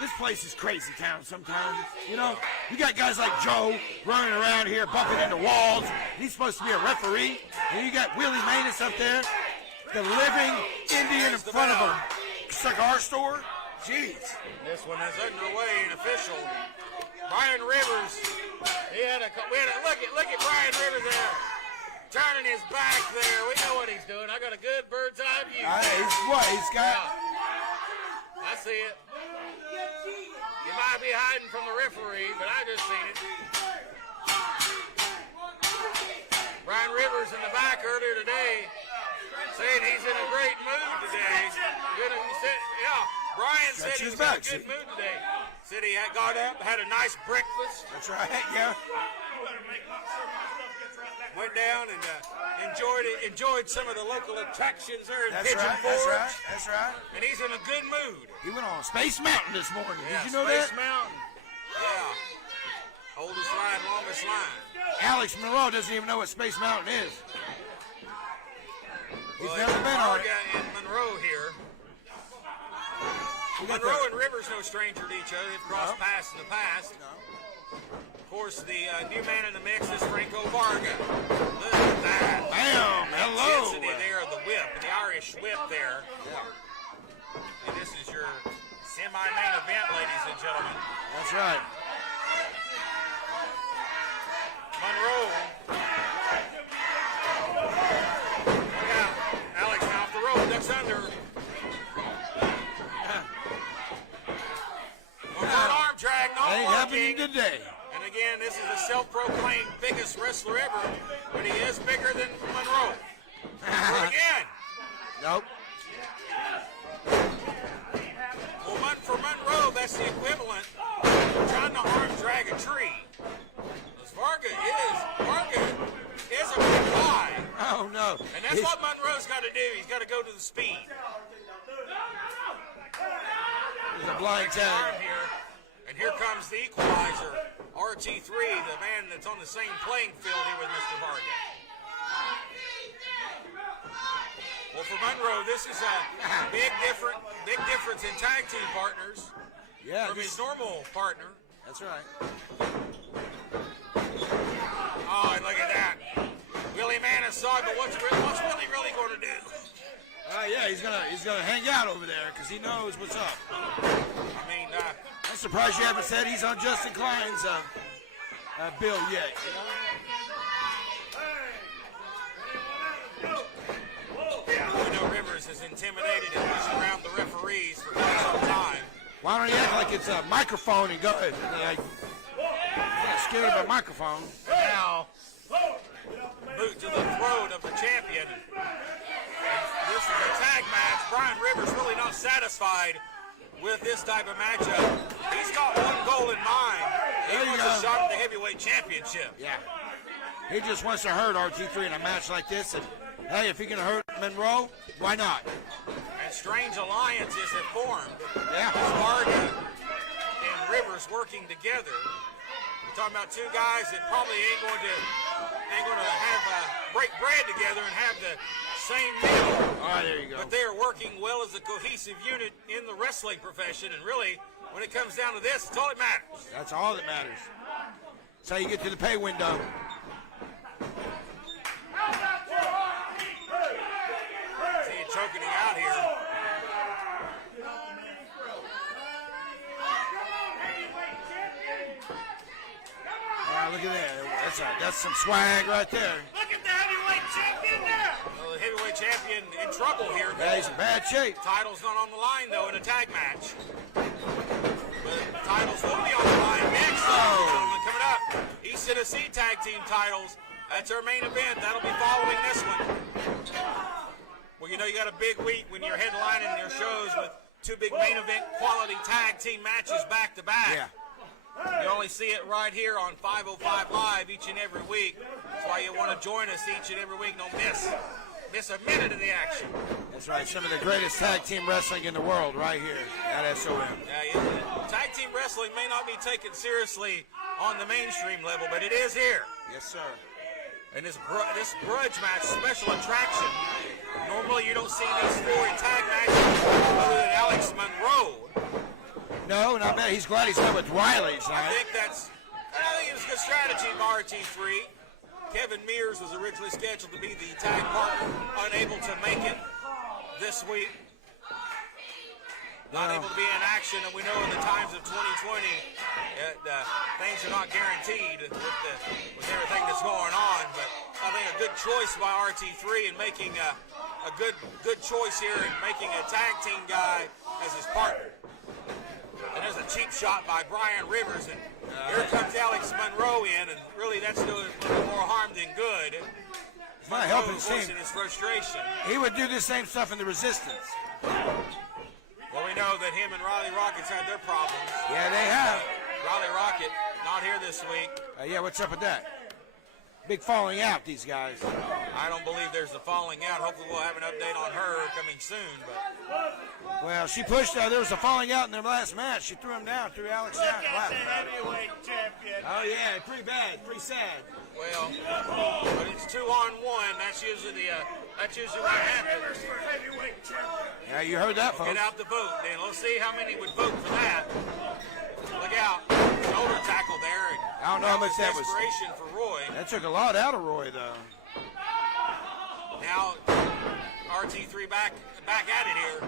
This place is crazy town sometimes. You know, you got guys like Joe running around here bumping into walls. He's supposed to be a referee. And you got Willie Manus up there, the living Indian in front of a cigar store. Jeez. This one is underway and official. Brian Rivers, we had a look at Brian Rivers there, turning his back there. We know what he's doing. I got a good bird's eye view. He's got. I see it. He might be hiding from the referee, but I just seen it. Brian Rivers in the back earlier today saying he's in a great mood today. Brian said he's in a good mood today. Said he had got up, had a nice breakfast. That's right, yeah. Went down and enjoyed some of the local attractions there in Pigeon right, Forge. That's right. And he's in a good mood. He went on Space Mountain this morning. Yeah, Did you know Space that? Mountain. Yeah. Oldest line, longest line. Alex Monroe doesn't even know what Space Mountain is. He's never been on it. Varga and Monroe here. Monroe and Rivers no stranger to each other. They've crossed paths in the past. Of course, the new man in the mix is Franco Varga. Look at that. Bam! Hello. Intensity there of the whip, the Irish whip there. And this is your semi-main event, ladies and gentlemen. That's right. Monroe. Look out. Alex off the rope, ducks under. Arm drag, no Ain't happening working. today. And again, this is a self-proclaimed biggest wrestler ever, but he is bigger than Monroe. Again. Nope. Well, for Monroe, that's the equivalent of trying to arm drag a tree. Because Varga is a big guy. Oh, no. And that's what Monroe's got to do. He's got to go to the speed. There's a blind tag. And here comes the equalizer, RT3, the man that's on the same playing field here with Mr. Varga. Well, for Monroe, this is a big difference in tag team partners from his normal partner. That's right. Oh, and look at that. Willie Manis saw it, but what's Willie really going to do? Yeah, he's gonna hang out over there because he knows what's up. I mean, I'm surprised you haven't said he's on Justin Klein's bill yet. We know Rivers is intimidated and pushed around the referees for quite some time. Why don't you act like it's a microphone and go ahead? Like, scared of a microphone. Now, boot to the throat of the champion. This is a tag match. Brian Rivers really not satisfied with this type of matchup. He's got one goal in mind. He wants a shot at the heavyweight championship. Yeah. He just wants to hurt RT3 in a match like this. And hey, if he can hurt Monroe, why not? And strange alliances have formed. Yeah. Varga and Rivers working together. We're talking about two guys that probably ain't going to have break bread together and have the same meal. All right, there you go. But they are working well as a cohesive unit in the wrestling profession, and really, when it comes down to this, it's all that matters. That's all that matters. That's how you get to the pay window. See you choking him out here. Look at that. That's some swag right there. Look at the heavyweight champion there. Well, the heavyweight champion in trouble here. Yeah, he's in bad shape. Title's not on the line, though, in a tag match. But titles will be on the line next. Gentlemen, coming up, East Tennessee Tag Team titles. That's our main event. That'll be following this one. Well, you know you got a big week when you're headlining your shows with two big main event quality tag team matches back to back. Yeah. You only see it right here on 505 Live each and every week. That's why you want to join us each and every week. Don't miss a minute of the action. That's right. Some of the greatest tag team wrestling in the world right here at SOM. Yeah, tag team wrestling may not be taken seriously on the mainstream level, but it is here. Yes, sir. And this grudge match, special attraction. Normally you don't see these four in tag matches other than Alex Monroe. No, and I bet he's glad he's not with Riley tonight. I think it was a good strategy by RT3. Kevin Mears was originally scheduled to be the tag partner, unable to make it this week. Not able to be in action, and we know in the times of 2020, things are not guaranteed with everything that's going on. But I think a good choice by RT3 in making a good choice here and making a tag team guy as his partner. And there's a cheap shot by Brian Rivers, and here comes Alex Monroe in, and really that's doing a little more harm than good. It's not helping him. His frustration. He would do the same stuff in the Resistance. Well, we know that him and Riley Rocket's had their problems. Yeah, they have. Riley Rocket not here this week. Yeah, what's up with that? Big falling out, these guys. I don't believe there's a falling out. Hopefully we'll have an update on her coming soon. But well, she pushed there was a falling out in their last match. She threw him down, threw Alex down. Wow. Heavyweight champion. Oh, yeah, pretty bad, pretty sad. Well, but it's 2-on-1. That's usually what happens. Yeah, you heard that, folks. Get out the vote, then. Let's see how many would vote for that. Look out. Shoulder tackle there. I don't know how much that was. Desperation for Roy. That took a lot out of Roy, though. Now, RT3 back at it here.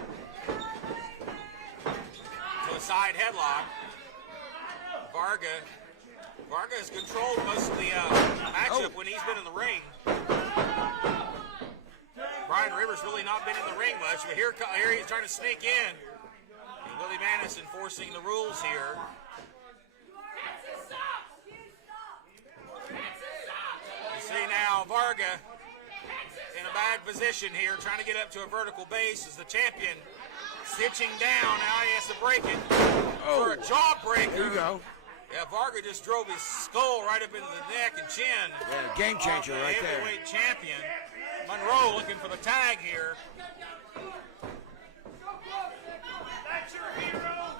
To a side headlock. Varga has controlled most of the matchup when he's been in the ring. Brian Rivers really not been in the ring much, but here he's trying to sneak in. And Willie Manis enforcing the rules here. You see now Varga in a bad position here, trying to get up to a vertical base as the champion. Stitching down, now he has to break it for a jawbreaker. There you go. Yeah, Varga just drove his skull right up into the neck and chin. Yeah, game changer right there. Heavyweight champion. Monroe looking for the tag here. That's your hero.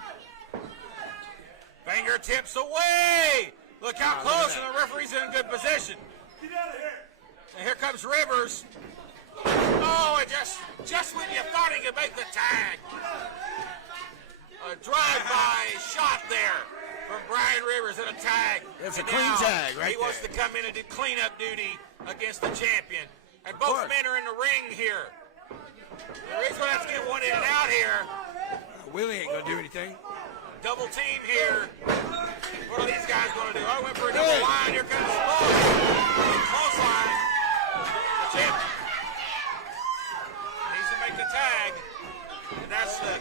Fingertips away. Look how close, and the referee's in good position. Get out of here. And here comes Rivers. Oh, Oh, and just when you thought he could make the tag. A drive-by shot there from Brian Rivers and a tag. It's a And clean now tag right He wants to come in and do cleanup duty against the champion. And both men are in the ring here. He's going to have to get one in and out here. Willie ain't going to do anything. Double team here. What are these guys going to do? I went for a double line. Here comes close line. The champion needs to make the tag. And that's the...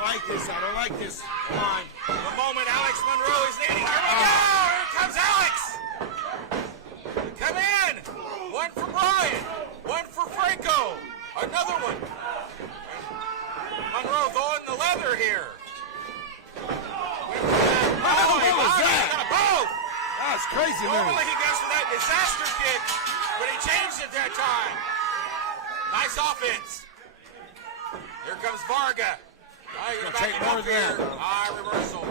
I don't like this line. The moment Alex Monroe is needing. Here we go! Here comes Alex! Come in! One for Brian. One for Franco. Another one. Monroe throwing the leather here. What was that? Both! That's crazy move. Normally he goes for that disaster kick, but he changed it that time. Nice offense. Here comes Varga. Gonna take more than that. Reversal.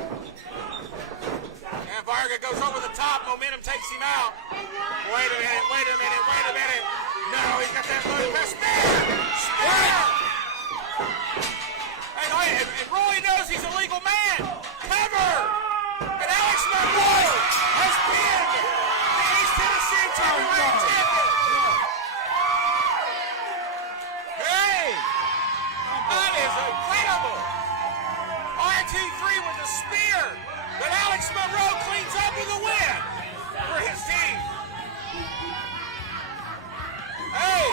And Varga goes over the top. Momentum takes him out. Wait a minute. No, he's got that low best spear. And Roy knows he's a legal man. Cover. And Alex Monroe has pinned the East Tennessee Tournament champion. Hey, that is incredible. RT3 with a spear, but Alex Monroe cleans up with a win for his team. Hey,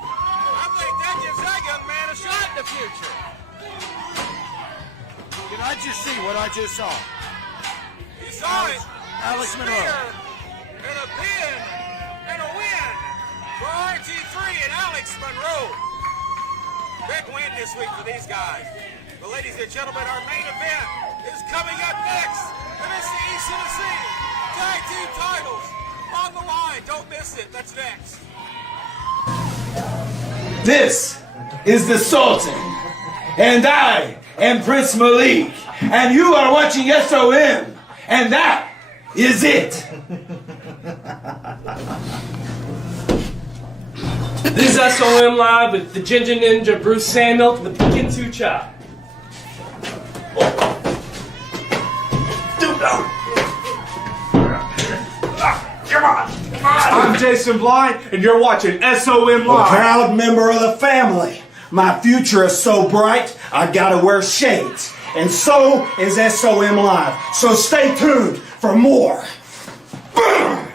I think that gives that young man a shot in the future. Did I just see what I just saw? You saw it. Alex Monroe. And a pin and a win for RT3 and Alex Monroe. Big win this week for these guys. But ladies and gentlemen, our main event is coming up next. And it's the East Tennessee Tag Team titles on the line. Don't miss it. That's next. This is the Sultan, and I am Prince Malik, and you are watching SOM, and that is it. This is SOM Live with the Ginger Ninja Bruce Samuel with the Ginsu Chop. Come on. I'm Jason Blythe, and you're watching SOM Live. A proud member of the family. My future is so bright, I gotta wear shades. And so is SOM Live. So stay tuned for more. Well,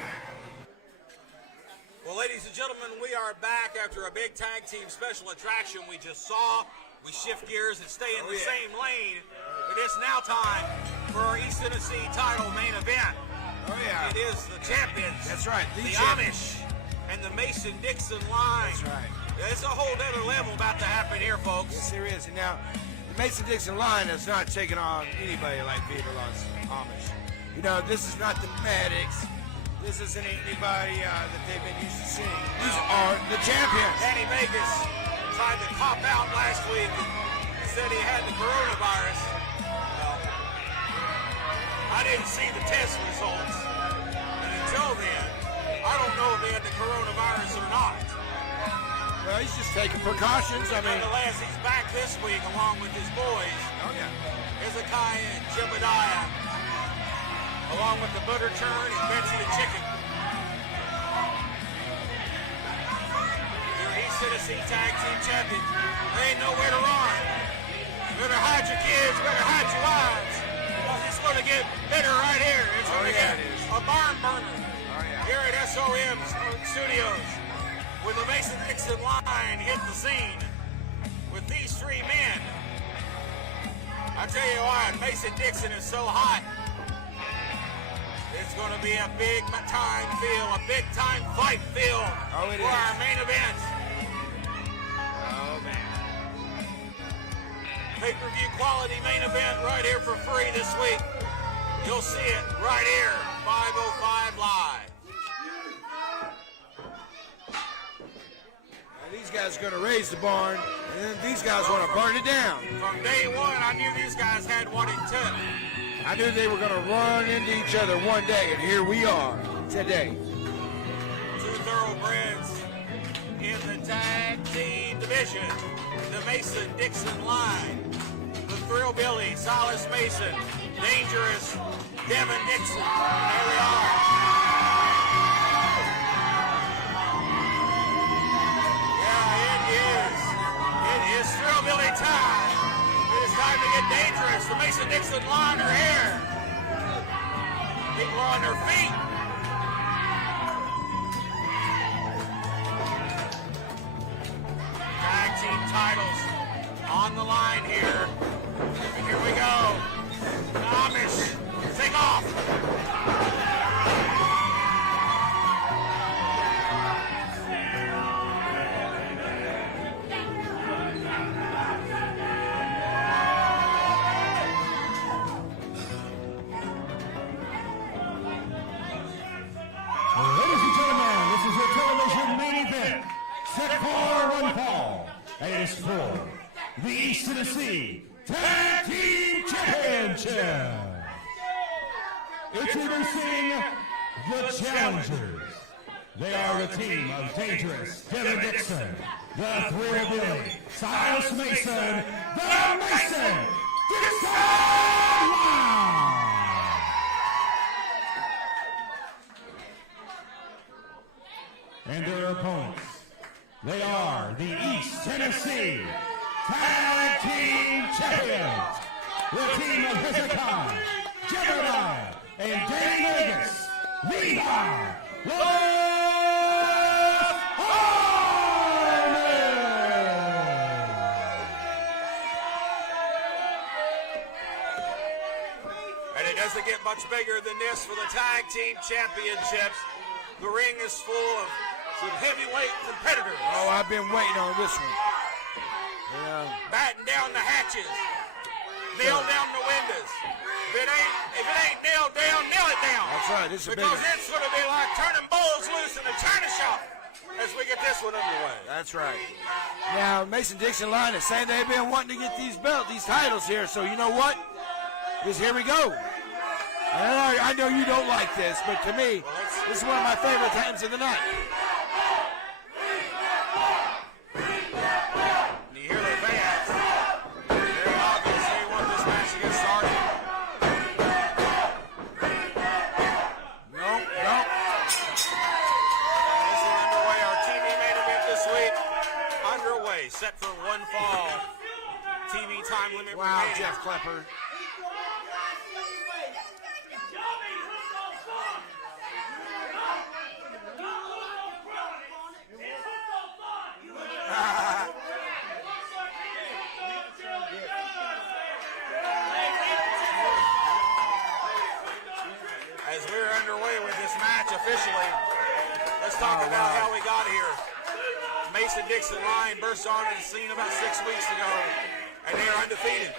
ladies and gentlemen, we are back after a big tag team special attraction we just saw. We shift gears and stay in the same lane. It is now time for our East Tennessee title main event. Oh, yeah. It is the champions. That's right. The champions. Amish and the Mason-Dixon line. That's right. It's a whole other level about to happen here, folks. Yes, there is. And now, the Mason-Dixon line has not taken on anybody like Peter Love's Amish. You know, this is not the Maddox. This isn't anybody that they've been used to seeing. These are the champions. Danny Vegas tried to cop out last week and said he had the coronavirus. Well, I didn't see the test results. And until then, I don't know if he had the coronavirus or not. Well, he's just taking precautions. I mean, nonetheless, he's back this week along with his boys. Oh, yeah. Hezekiah and Jebediah, along with the Butter Churn and Betsy the Chicken. Your East Tennessee Tag Team Champions. There ain't nowhere to run. Better hide your kids, better hide your wives. Because it's going to get better right here. It's going to get a barn burner here at SOM Studios. When the Mason-Dixon line hit the scene with these three men. I tell you what, Mason-Dixon is so hot. It's going to be a big time feel, a big time fight feel for our main event. Oh, man. Pay-per-view quality main event right here for free this week. You'll see it right here, 505 Live. These guys are going to raise the barn, and then these guys want to burn it down. From day one, I knew these guys had what it took. I knew they were going to run into each other one day, and here we are today. Two thoroughbreds in the tag team division, the Mason-Dixon line. The Thrillbilly, Silas Mason, Dangerous, Devin Dixon. There they are. It is Thrillbilly time. It is time to get dangerous. The Mason-Dixon line are here. People are on their feet. Tag team titles on the line here. Here we go. The Amish take off. Ladies and gentlemen, this is your television main event. Set for one fall. And it is for the East Tennessee Tag Team Championship. Introducing the challengers. They are the team of Dangerous, Devin Dixon, the Thrillbilly, Silas Mason, the Mason Dixon Line. And their opponents, they are the East Tennessee Tag Team Champions, the team of Hezekiah, Jebediah, and Danny Vegas, Levi, And it doesn't get much bigger than this for the Tag Team Championships. The ring is full of some heavyweight competitors. Oh, I've been waiting on this one. Batten down the hatches. Nail down the windows. If it ain't nailed down, nail it down. That's right. This is a big because one. it's going to be like turning bowls loose in a china shop as we get this one underway. That's right. Now, Mason-Dixon line is saying they've been wanting to get these titles here. So you know what? Here we go. And I know you don't like this, but to me, this is one of my favorite times of the night. You hear the fans. Very obviously want this match to get started. No. This is underway. Our TV main event this week underway. Set for one fall. TV time limit. Wow, remaining. Jeff Klepper. As we're underway with this match officially, let's talk about how we got here. Mason-Dixon line burst onto the scene about 6 weeks ago, and they are undefeated.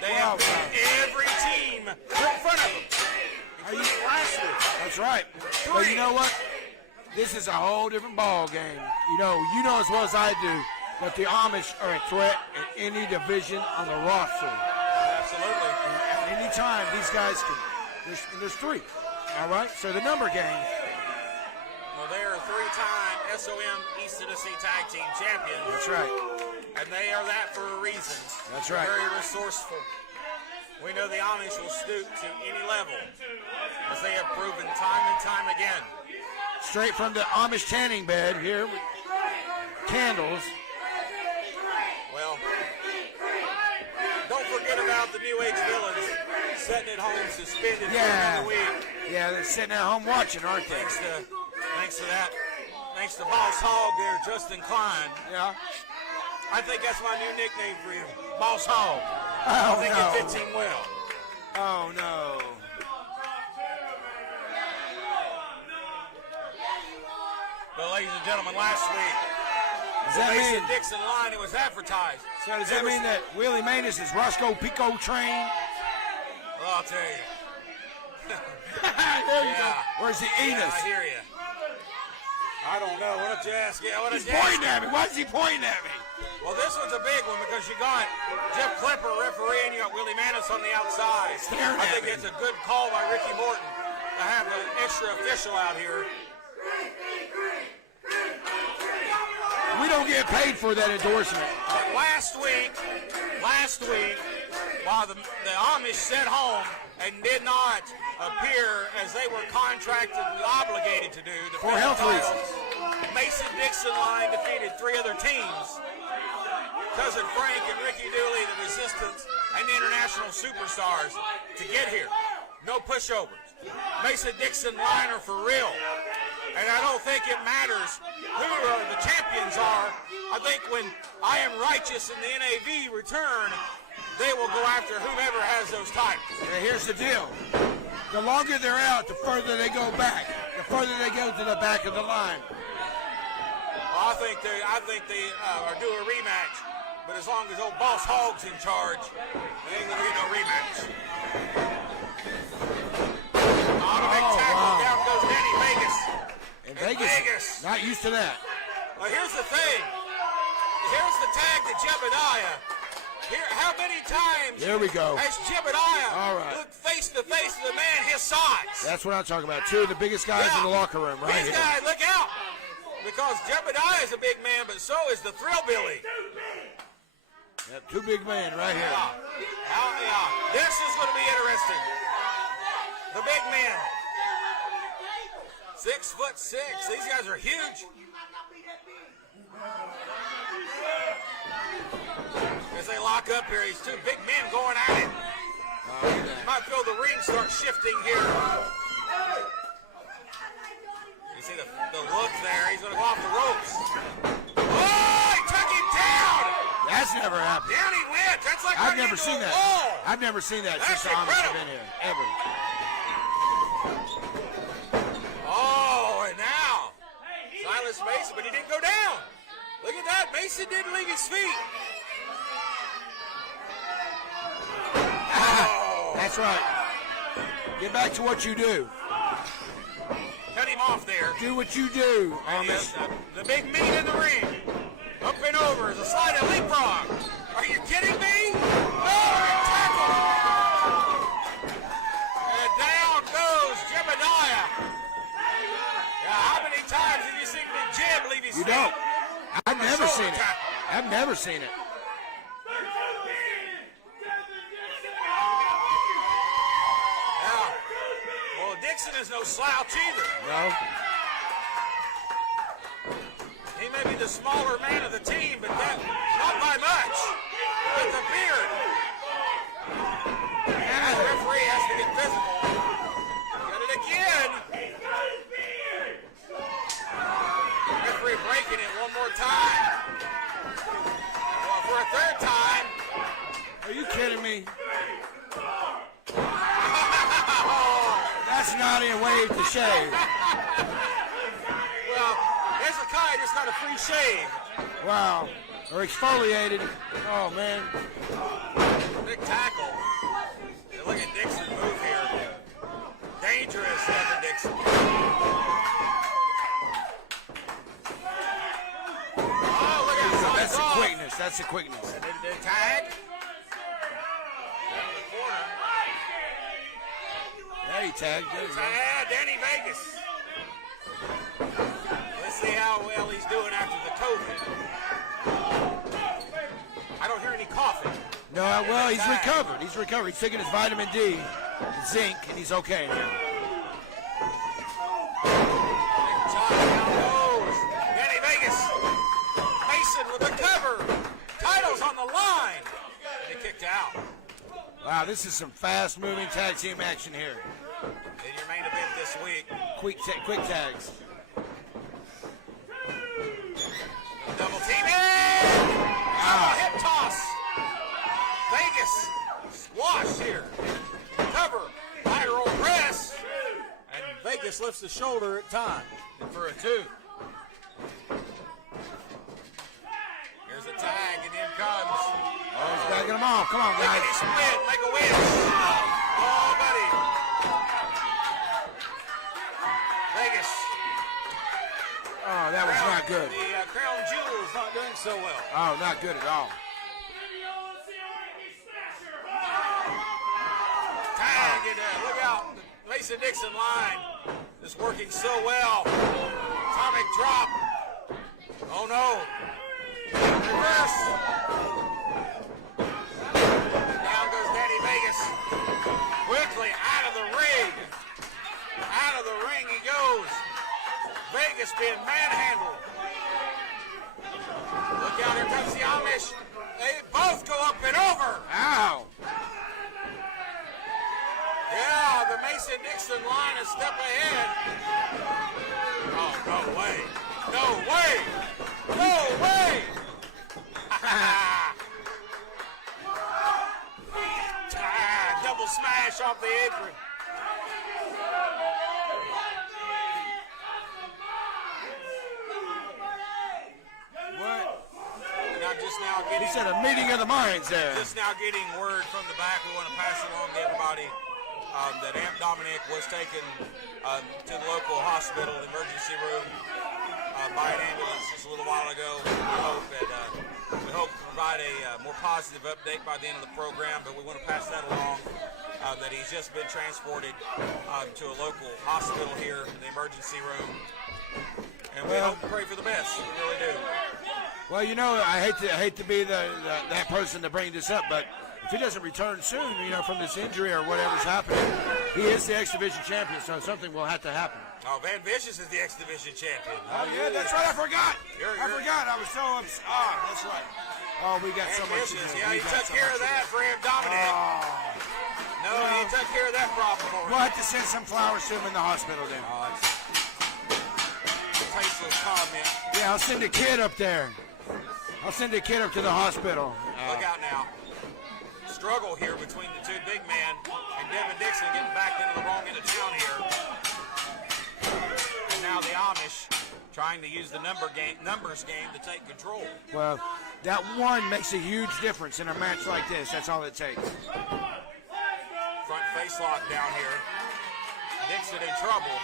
They have beat every team in front of them. Last week. That's right. But you know what? This is a whole different ball game. You know as well as I do that the Amish are a threat in any division on the roster. Absolutely. And any time these guys can, there's three. All right. So the number game. Well, they are three-time SOM East Tennessee Tag Team Champions. That's right. And they are that for a reason. That's right. Very resourceful. We know the Amish will stoop to any level, as they have proven time and time again. Straight from the Amish tanning bed here with candles. Well, don't forget about the New Age villains sitting at home suspended for another week. Yeah, they're sitting at home watching, aren't they? Thanks to that. Thanks to Boss Hog there, Justin Klein. Yeah. I think that's my new nickname for him, Boss Hog. Oh, I think no. it fits him well. Oh, no. But ladies and gentlemen, last week, Does the that mean- Mason-Dixon line, it was advertised. So does that mean that Willie Manus is Roscoe Pico train? Well, I'll tell you. There you go. Where's the Enos? I hear you. I don't know. Why don't you ask? He's pointing at me. Why is he pointing at me? Well, this one's a big one because you got Jeff Klepper refereeing, you got Willie Manus on the outside. I think it's a good call by Ricky Morton to have an extra official out here. We don't get paid for that endorsement. Last week, while the Amish sat home and did not appear as they were contracted and obligated to do for health reasons, Mason-Dixon line defeated 3 other teams. Cousin Frank and Ricky Dooley, the Resistance, and the International Superstars to get here. No pushovers. Mason-Dixon line are for real. And I don't think it matters who the champions are. I think when I Am Righteous and the NAV return, they will go after whomever has those titles. And here's the deal. The longer they're out, the further they go back. The further they go to the back of the line. Well, I think they are due a rematch. But as long as old Boss Hogg's in charge, there ain't gonna be no rematch. Big tackle. Down goes Danny Vegas. And Vegas, not used to that. Well, here's the thing. Here's the tag to Jebediah. Here, how many times There we go. has Jebediah looked face to face with a man his size? That's what I'm talking about. 2 of the biggest guys in the locker room, right These here. guys, look out. Because Jebediah is a big man, but so is the Thrillbilly. Yep, 2 big men right here. Yeah. This is going to be interesting. The big men. 6'6". These guys are huge. As they lock up here, these 2 big men going at it. You might feel the ring start shifting here. You see the look there. He's going to go off the ropes. Oh, he took him down. That's never happened. Down he went. That's like I've never seen that. Wall. I've never seen that That's since the Amish have incredible. been here, ever. Oh, and now Silas Mason, but he didn't go down. Look at that. Mason didn't leave his feet. That's right. Get back to what you do. Cut him off there. Do what you do, Amish. The big meat in the ring. Up and over is a slide of leapfrog. Are you kidding me? No, tackle. And down goes Jebediah. Yeah, how many times have you seen the Jeb leave his feet? You don't. I've never seen it. I've never seen it. Yeah. Well, Dixon is no slouch either. No. He may be the smaller man of the team, but not by much. With the beard. And the referee has to get physical. Got it again. Referee breaking it one more time. Well, for a 3rd time. Are you kidding me? That's not a wave to shave. Well, Hezekiah just got a free shave. Wow. Or exfoliated. Oh, man. Big tackle. And look at Dixon move here. Dangerous, Evan Dixon. Oh, look at that. That's the quickness. That's the quickness. And then the tag. Down in the corner. There he tagged. There you go. Danny Vegas. Let's see how well he's doing after the COVID. I don't hear any coughing. No, well, he's recovered. He's recovered. He's taking his vitamin D, zinc, and he's okay. Danny Vegas. Mason with the cover. Titles on the line. They kicked out. Wow, this is some fast-moving tag team action here. In your main event this week. Quick tags. Double teaming. Hip toss. Vegas. Squash here. Cover. Lateral press. And Vegas lifts the shoulder at time. And for a 2. Here's a tag and in comes. Oh, he's backing him off. Come on, guys. Look at his split. Make a win. Oh, buddy. Vegas. Oh, that was not good. The Crown Jewels not doing so well. Oh, not good at all. Tag and look out. The Mason-Dixon line is working so well. Atomic drop. Oh, no. Reverse. Down goes Danny Vegas. Quickly out of the ring. Out of the ring he goes. Vegas being manhandled. Look out, here comes the Amish. They both go up and over. Ow. Yeah, the Mason-Dixon line a step ahead. Oh, no way. No way. No way. Double smash off the apron. What? And I'm just now getting... He said a meeting of the minds there. Just now getting word from the back. We want to pass along to everybody that Dominic was taken to the local hospital, the emergency room, by an ambulance just a little while ago. We hope to provide a more positive update by the end of the program, but we want to pass that along, that he's just been transported to a local hospital here in the emergency room. And we hope and pray for the best. We really do. Well, you know, I hate to be that person to bring this up, but if he doesn't return soon, you know, from this injury or whatever's happening, he is the X Division champion, so something will have to happen. Oh, Van Vicious is the X Division champion. Oh, yeah, that's right. I forgot. I forgot. I was so upset. Oh, that's right. Oh, we got so much to do. Yeah, he took care of that for him, Dominic. No, he took care of that problem for him. We'll have to send some flowers to him in the hospital then. Tasteless comment. Yeah, I'll send a kid up there. I'll send a kid up to the hospital. Look out now. Struggle here between the two big men and Devin Dixon getting back into the wrong end of town here. And now the Amish trying to use the numbers game to take control. Well, that one makes a huge difference in a match like this. That's all it takes. Front face lock down here. Dixon in trouble.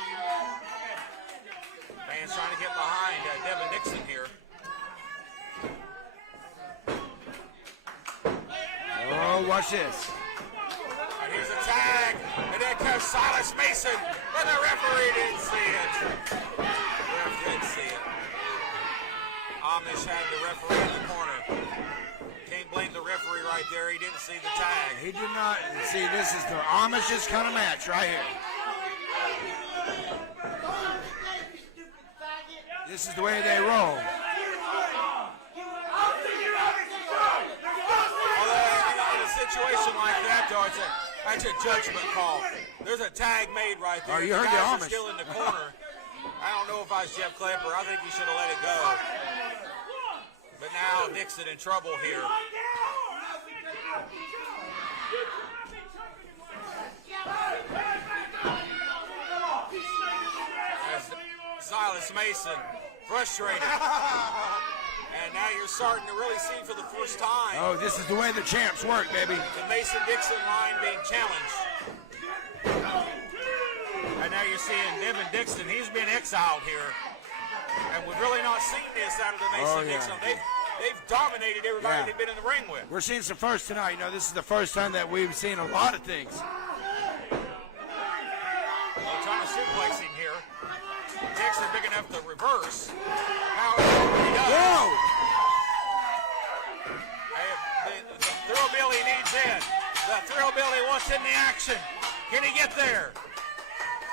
Fans trying to get behind Devin Dixon here. Oh, watch this. And here's a tag. And then comes Silas Mason. But the referee didn't see it. The ref didn't see it. Amish had the referee in the corner. Can't blame the referee right there. He didn't see the tag. He did not. See, this is the Amish's kind of match right here. This is the way they roll. In a situation like that, though, that's a judgment call. There's a tag made right there. Oh, you heard the guys Amish. are still in the corner. I don't know if I was Jeff Klepper. I think he should have let it go. But now Dixon in trouble here. As Silas Mason frustrated. And now you're starting to really see for the first time. Oh, this is the way the champs work, baby. The Mason-Dixon line being challenged. And now you're seeing Devin Dixon. He's been exiled here. And we've really not seen this out of the Mason-Dixon. They've dominated everybody they've been in the ring with. We're seeing some first tonight. You know, this is the first time that we've seen a lot of things. Well, trying to suplex him here. Dixon big enough to reverse. However, he does. Whoa! The Thrillbilly needs in. The Thrillbilly wants in the action. Can he get there?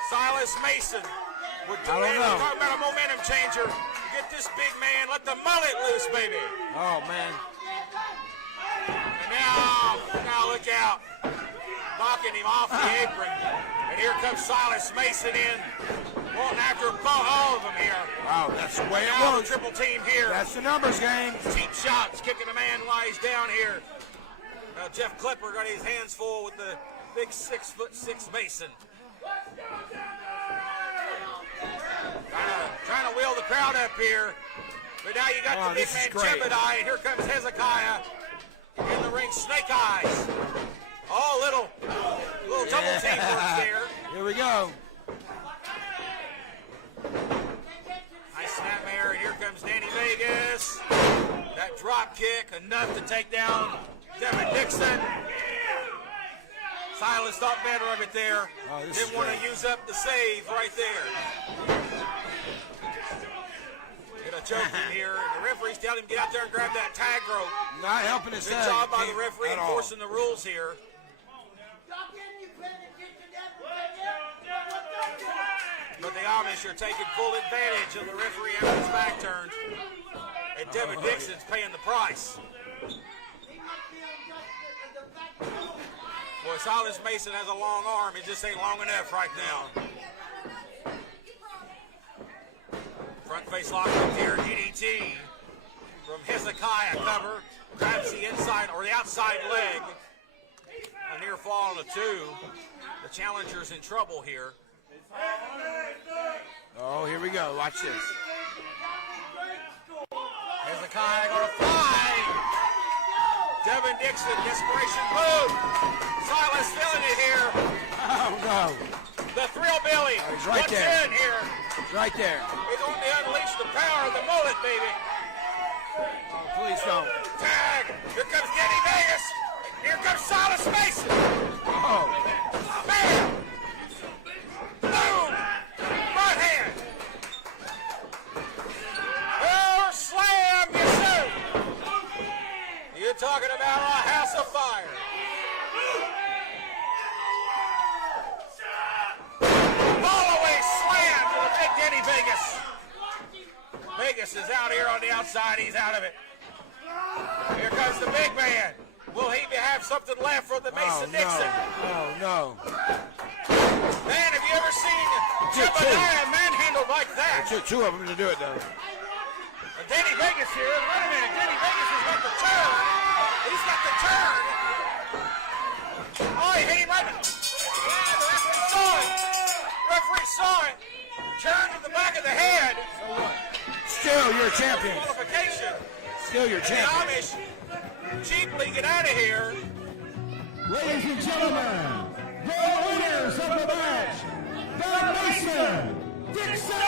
Silas Mason. We're talking about a momentum changer. Get this big man. Let the mullet loose, baby. Oh, man. And now look out. Knocking him off the apron. And here comes Silas Mason in. Wanting after all of them here. Wow, that's the way it now works. The triple team here. That's the numbers game. Cheap shots, kicking a man while he's down here. Now Jeff Klepper got his hands full with the big 6'6" Mason. Trying to wheel the crowd up here. But now you got the big man Jebediah, and here comes Hezekiah in the ring. Snake Eyes. Oh, little double team work there. Here we go. Nice snapmare, and here comes Danny Vegas. That drop kick, enough to take down Devin Dixon. Silas thought better of it there. Didn't want to use up the save right there. Get a choke in here. The referee's telling him to get out there and grab that tag rope. Not helping his Good job by the referee enforcing the rules here. But the Amish are taking full advantage of the referee having his back turned. And Devin Dixon's paying the price. Boy, Silas Mason has a long arm. It just ain't long enough right now. Front face lock up here. DDT from Hezekiah cover. Grabs the inside or the outside leg. A near fall on the 2. The challenger's in trouble here. Oh, here we go. Watch this. Hezekiah gonna fly. Devin Dixon, desperation move. Silas feeling it here. Oh, no. The thrill Billy. Oh, he's right there. In here. He's right there. He's going to unleash the power of the mullet, baby. Oh, please don't. Tag. Here comes Denny Vegas. Here comes Silas Mason. Oh. Bam. Boom. Right hand. Oh, slam, yes, sir. You're talking about a house of fire. Fallaway slam to the big Denny Vegas. Vegas is out here on the outside. He's out of it. Here comes the big man. Will he have something left for the Mason Dixon? Oh, no. Man, have you ever seen Jebediah manhandled like that? It took 2 of them to do it, though. Denny Vegas here. Wait a minute. Denny Vegas has got the turn. He's got the turn. Oh, he hit him right. Yeah, the referee saw it. Referee saw it. Turn to the back of the head. Still your champion. Qualification. Still your champion. The Amish cheaply get out of here. Ladies and gentlemen, the winners of the match, the Mason Dixon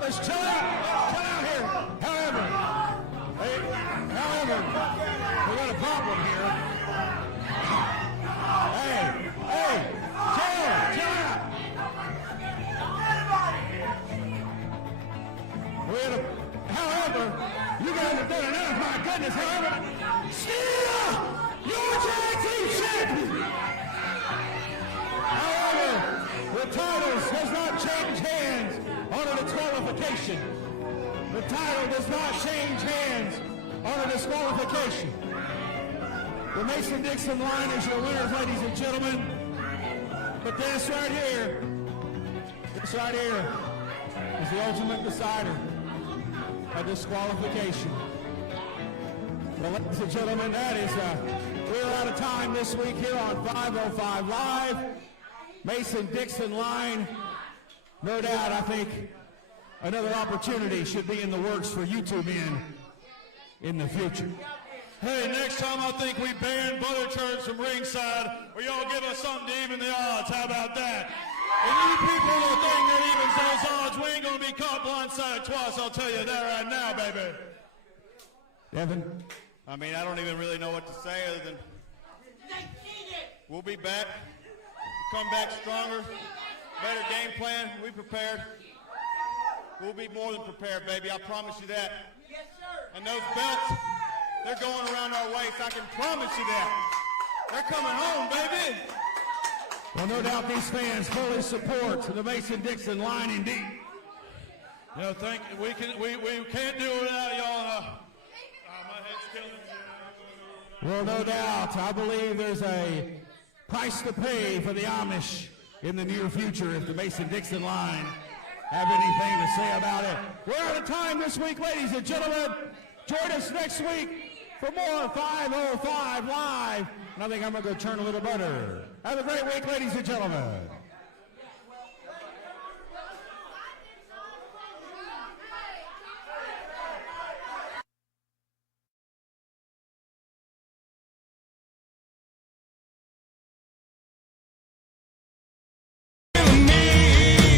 Let's chill out here. However, we got a problem here. Hey, chill out. However, you guys have done enough, my goodness. However, still, your tag team champion. However, the titles does not change hands on a disqualification. The title does not change hands on a disqualification. The Mason-Dixon line is your winners, ladies and gentlemen. But this right here is the ultimate decider of disqualification. Well, ladies and gentlemen, that is, we're out of time this week here on 505 Live. Mason-Dixon line. No doubt, I think another opportunity should be in the works for you two men in the future. Hey, next time I think we ban butter churns from ringside, or y'all give us something to even the odds. How about that? And you people will think that evens those odds. We ain't gonna be caught blindsided twice. I'll tell you that right now, baby. Devin? I mean, I don't even really know what to say other than we'll be back. We'll come back stronger. Better game plan. We prepared. We'll be more than prepared, baby. I promise you that. Yes, sir. And those belts, they're going around our waist. I can promise you that. They're coming home, baby. Well, no doubt these fans fully support the Mason-Dixon line indeed. You know, we can't do it without y'all. My head's killing me. Well, no doubt. I believe there's a price to pay for the Amish in the near future if the Mason-Dixon line have anything to say about it. We're out of time this week, ladies and gentlemen. Join us next week for more 505 Live. And I think I'm going to go turn a little butter. Have a great week, ladies and gentlemen. Me.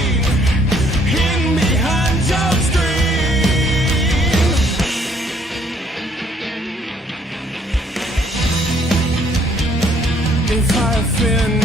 sin.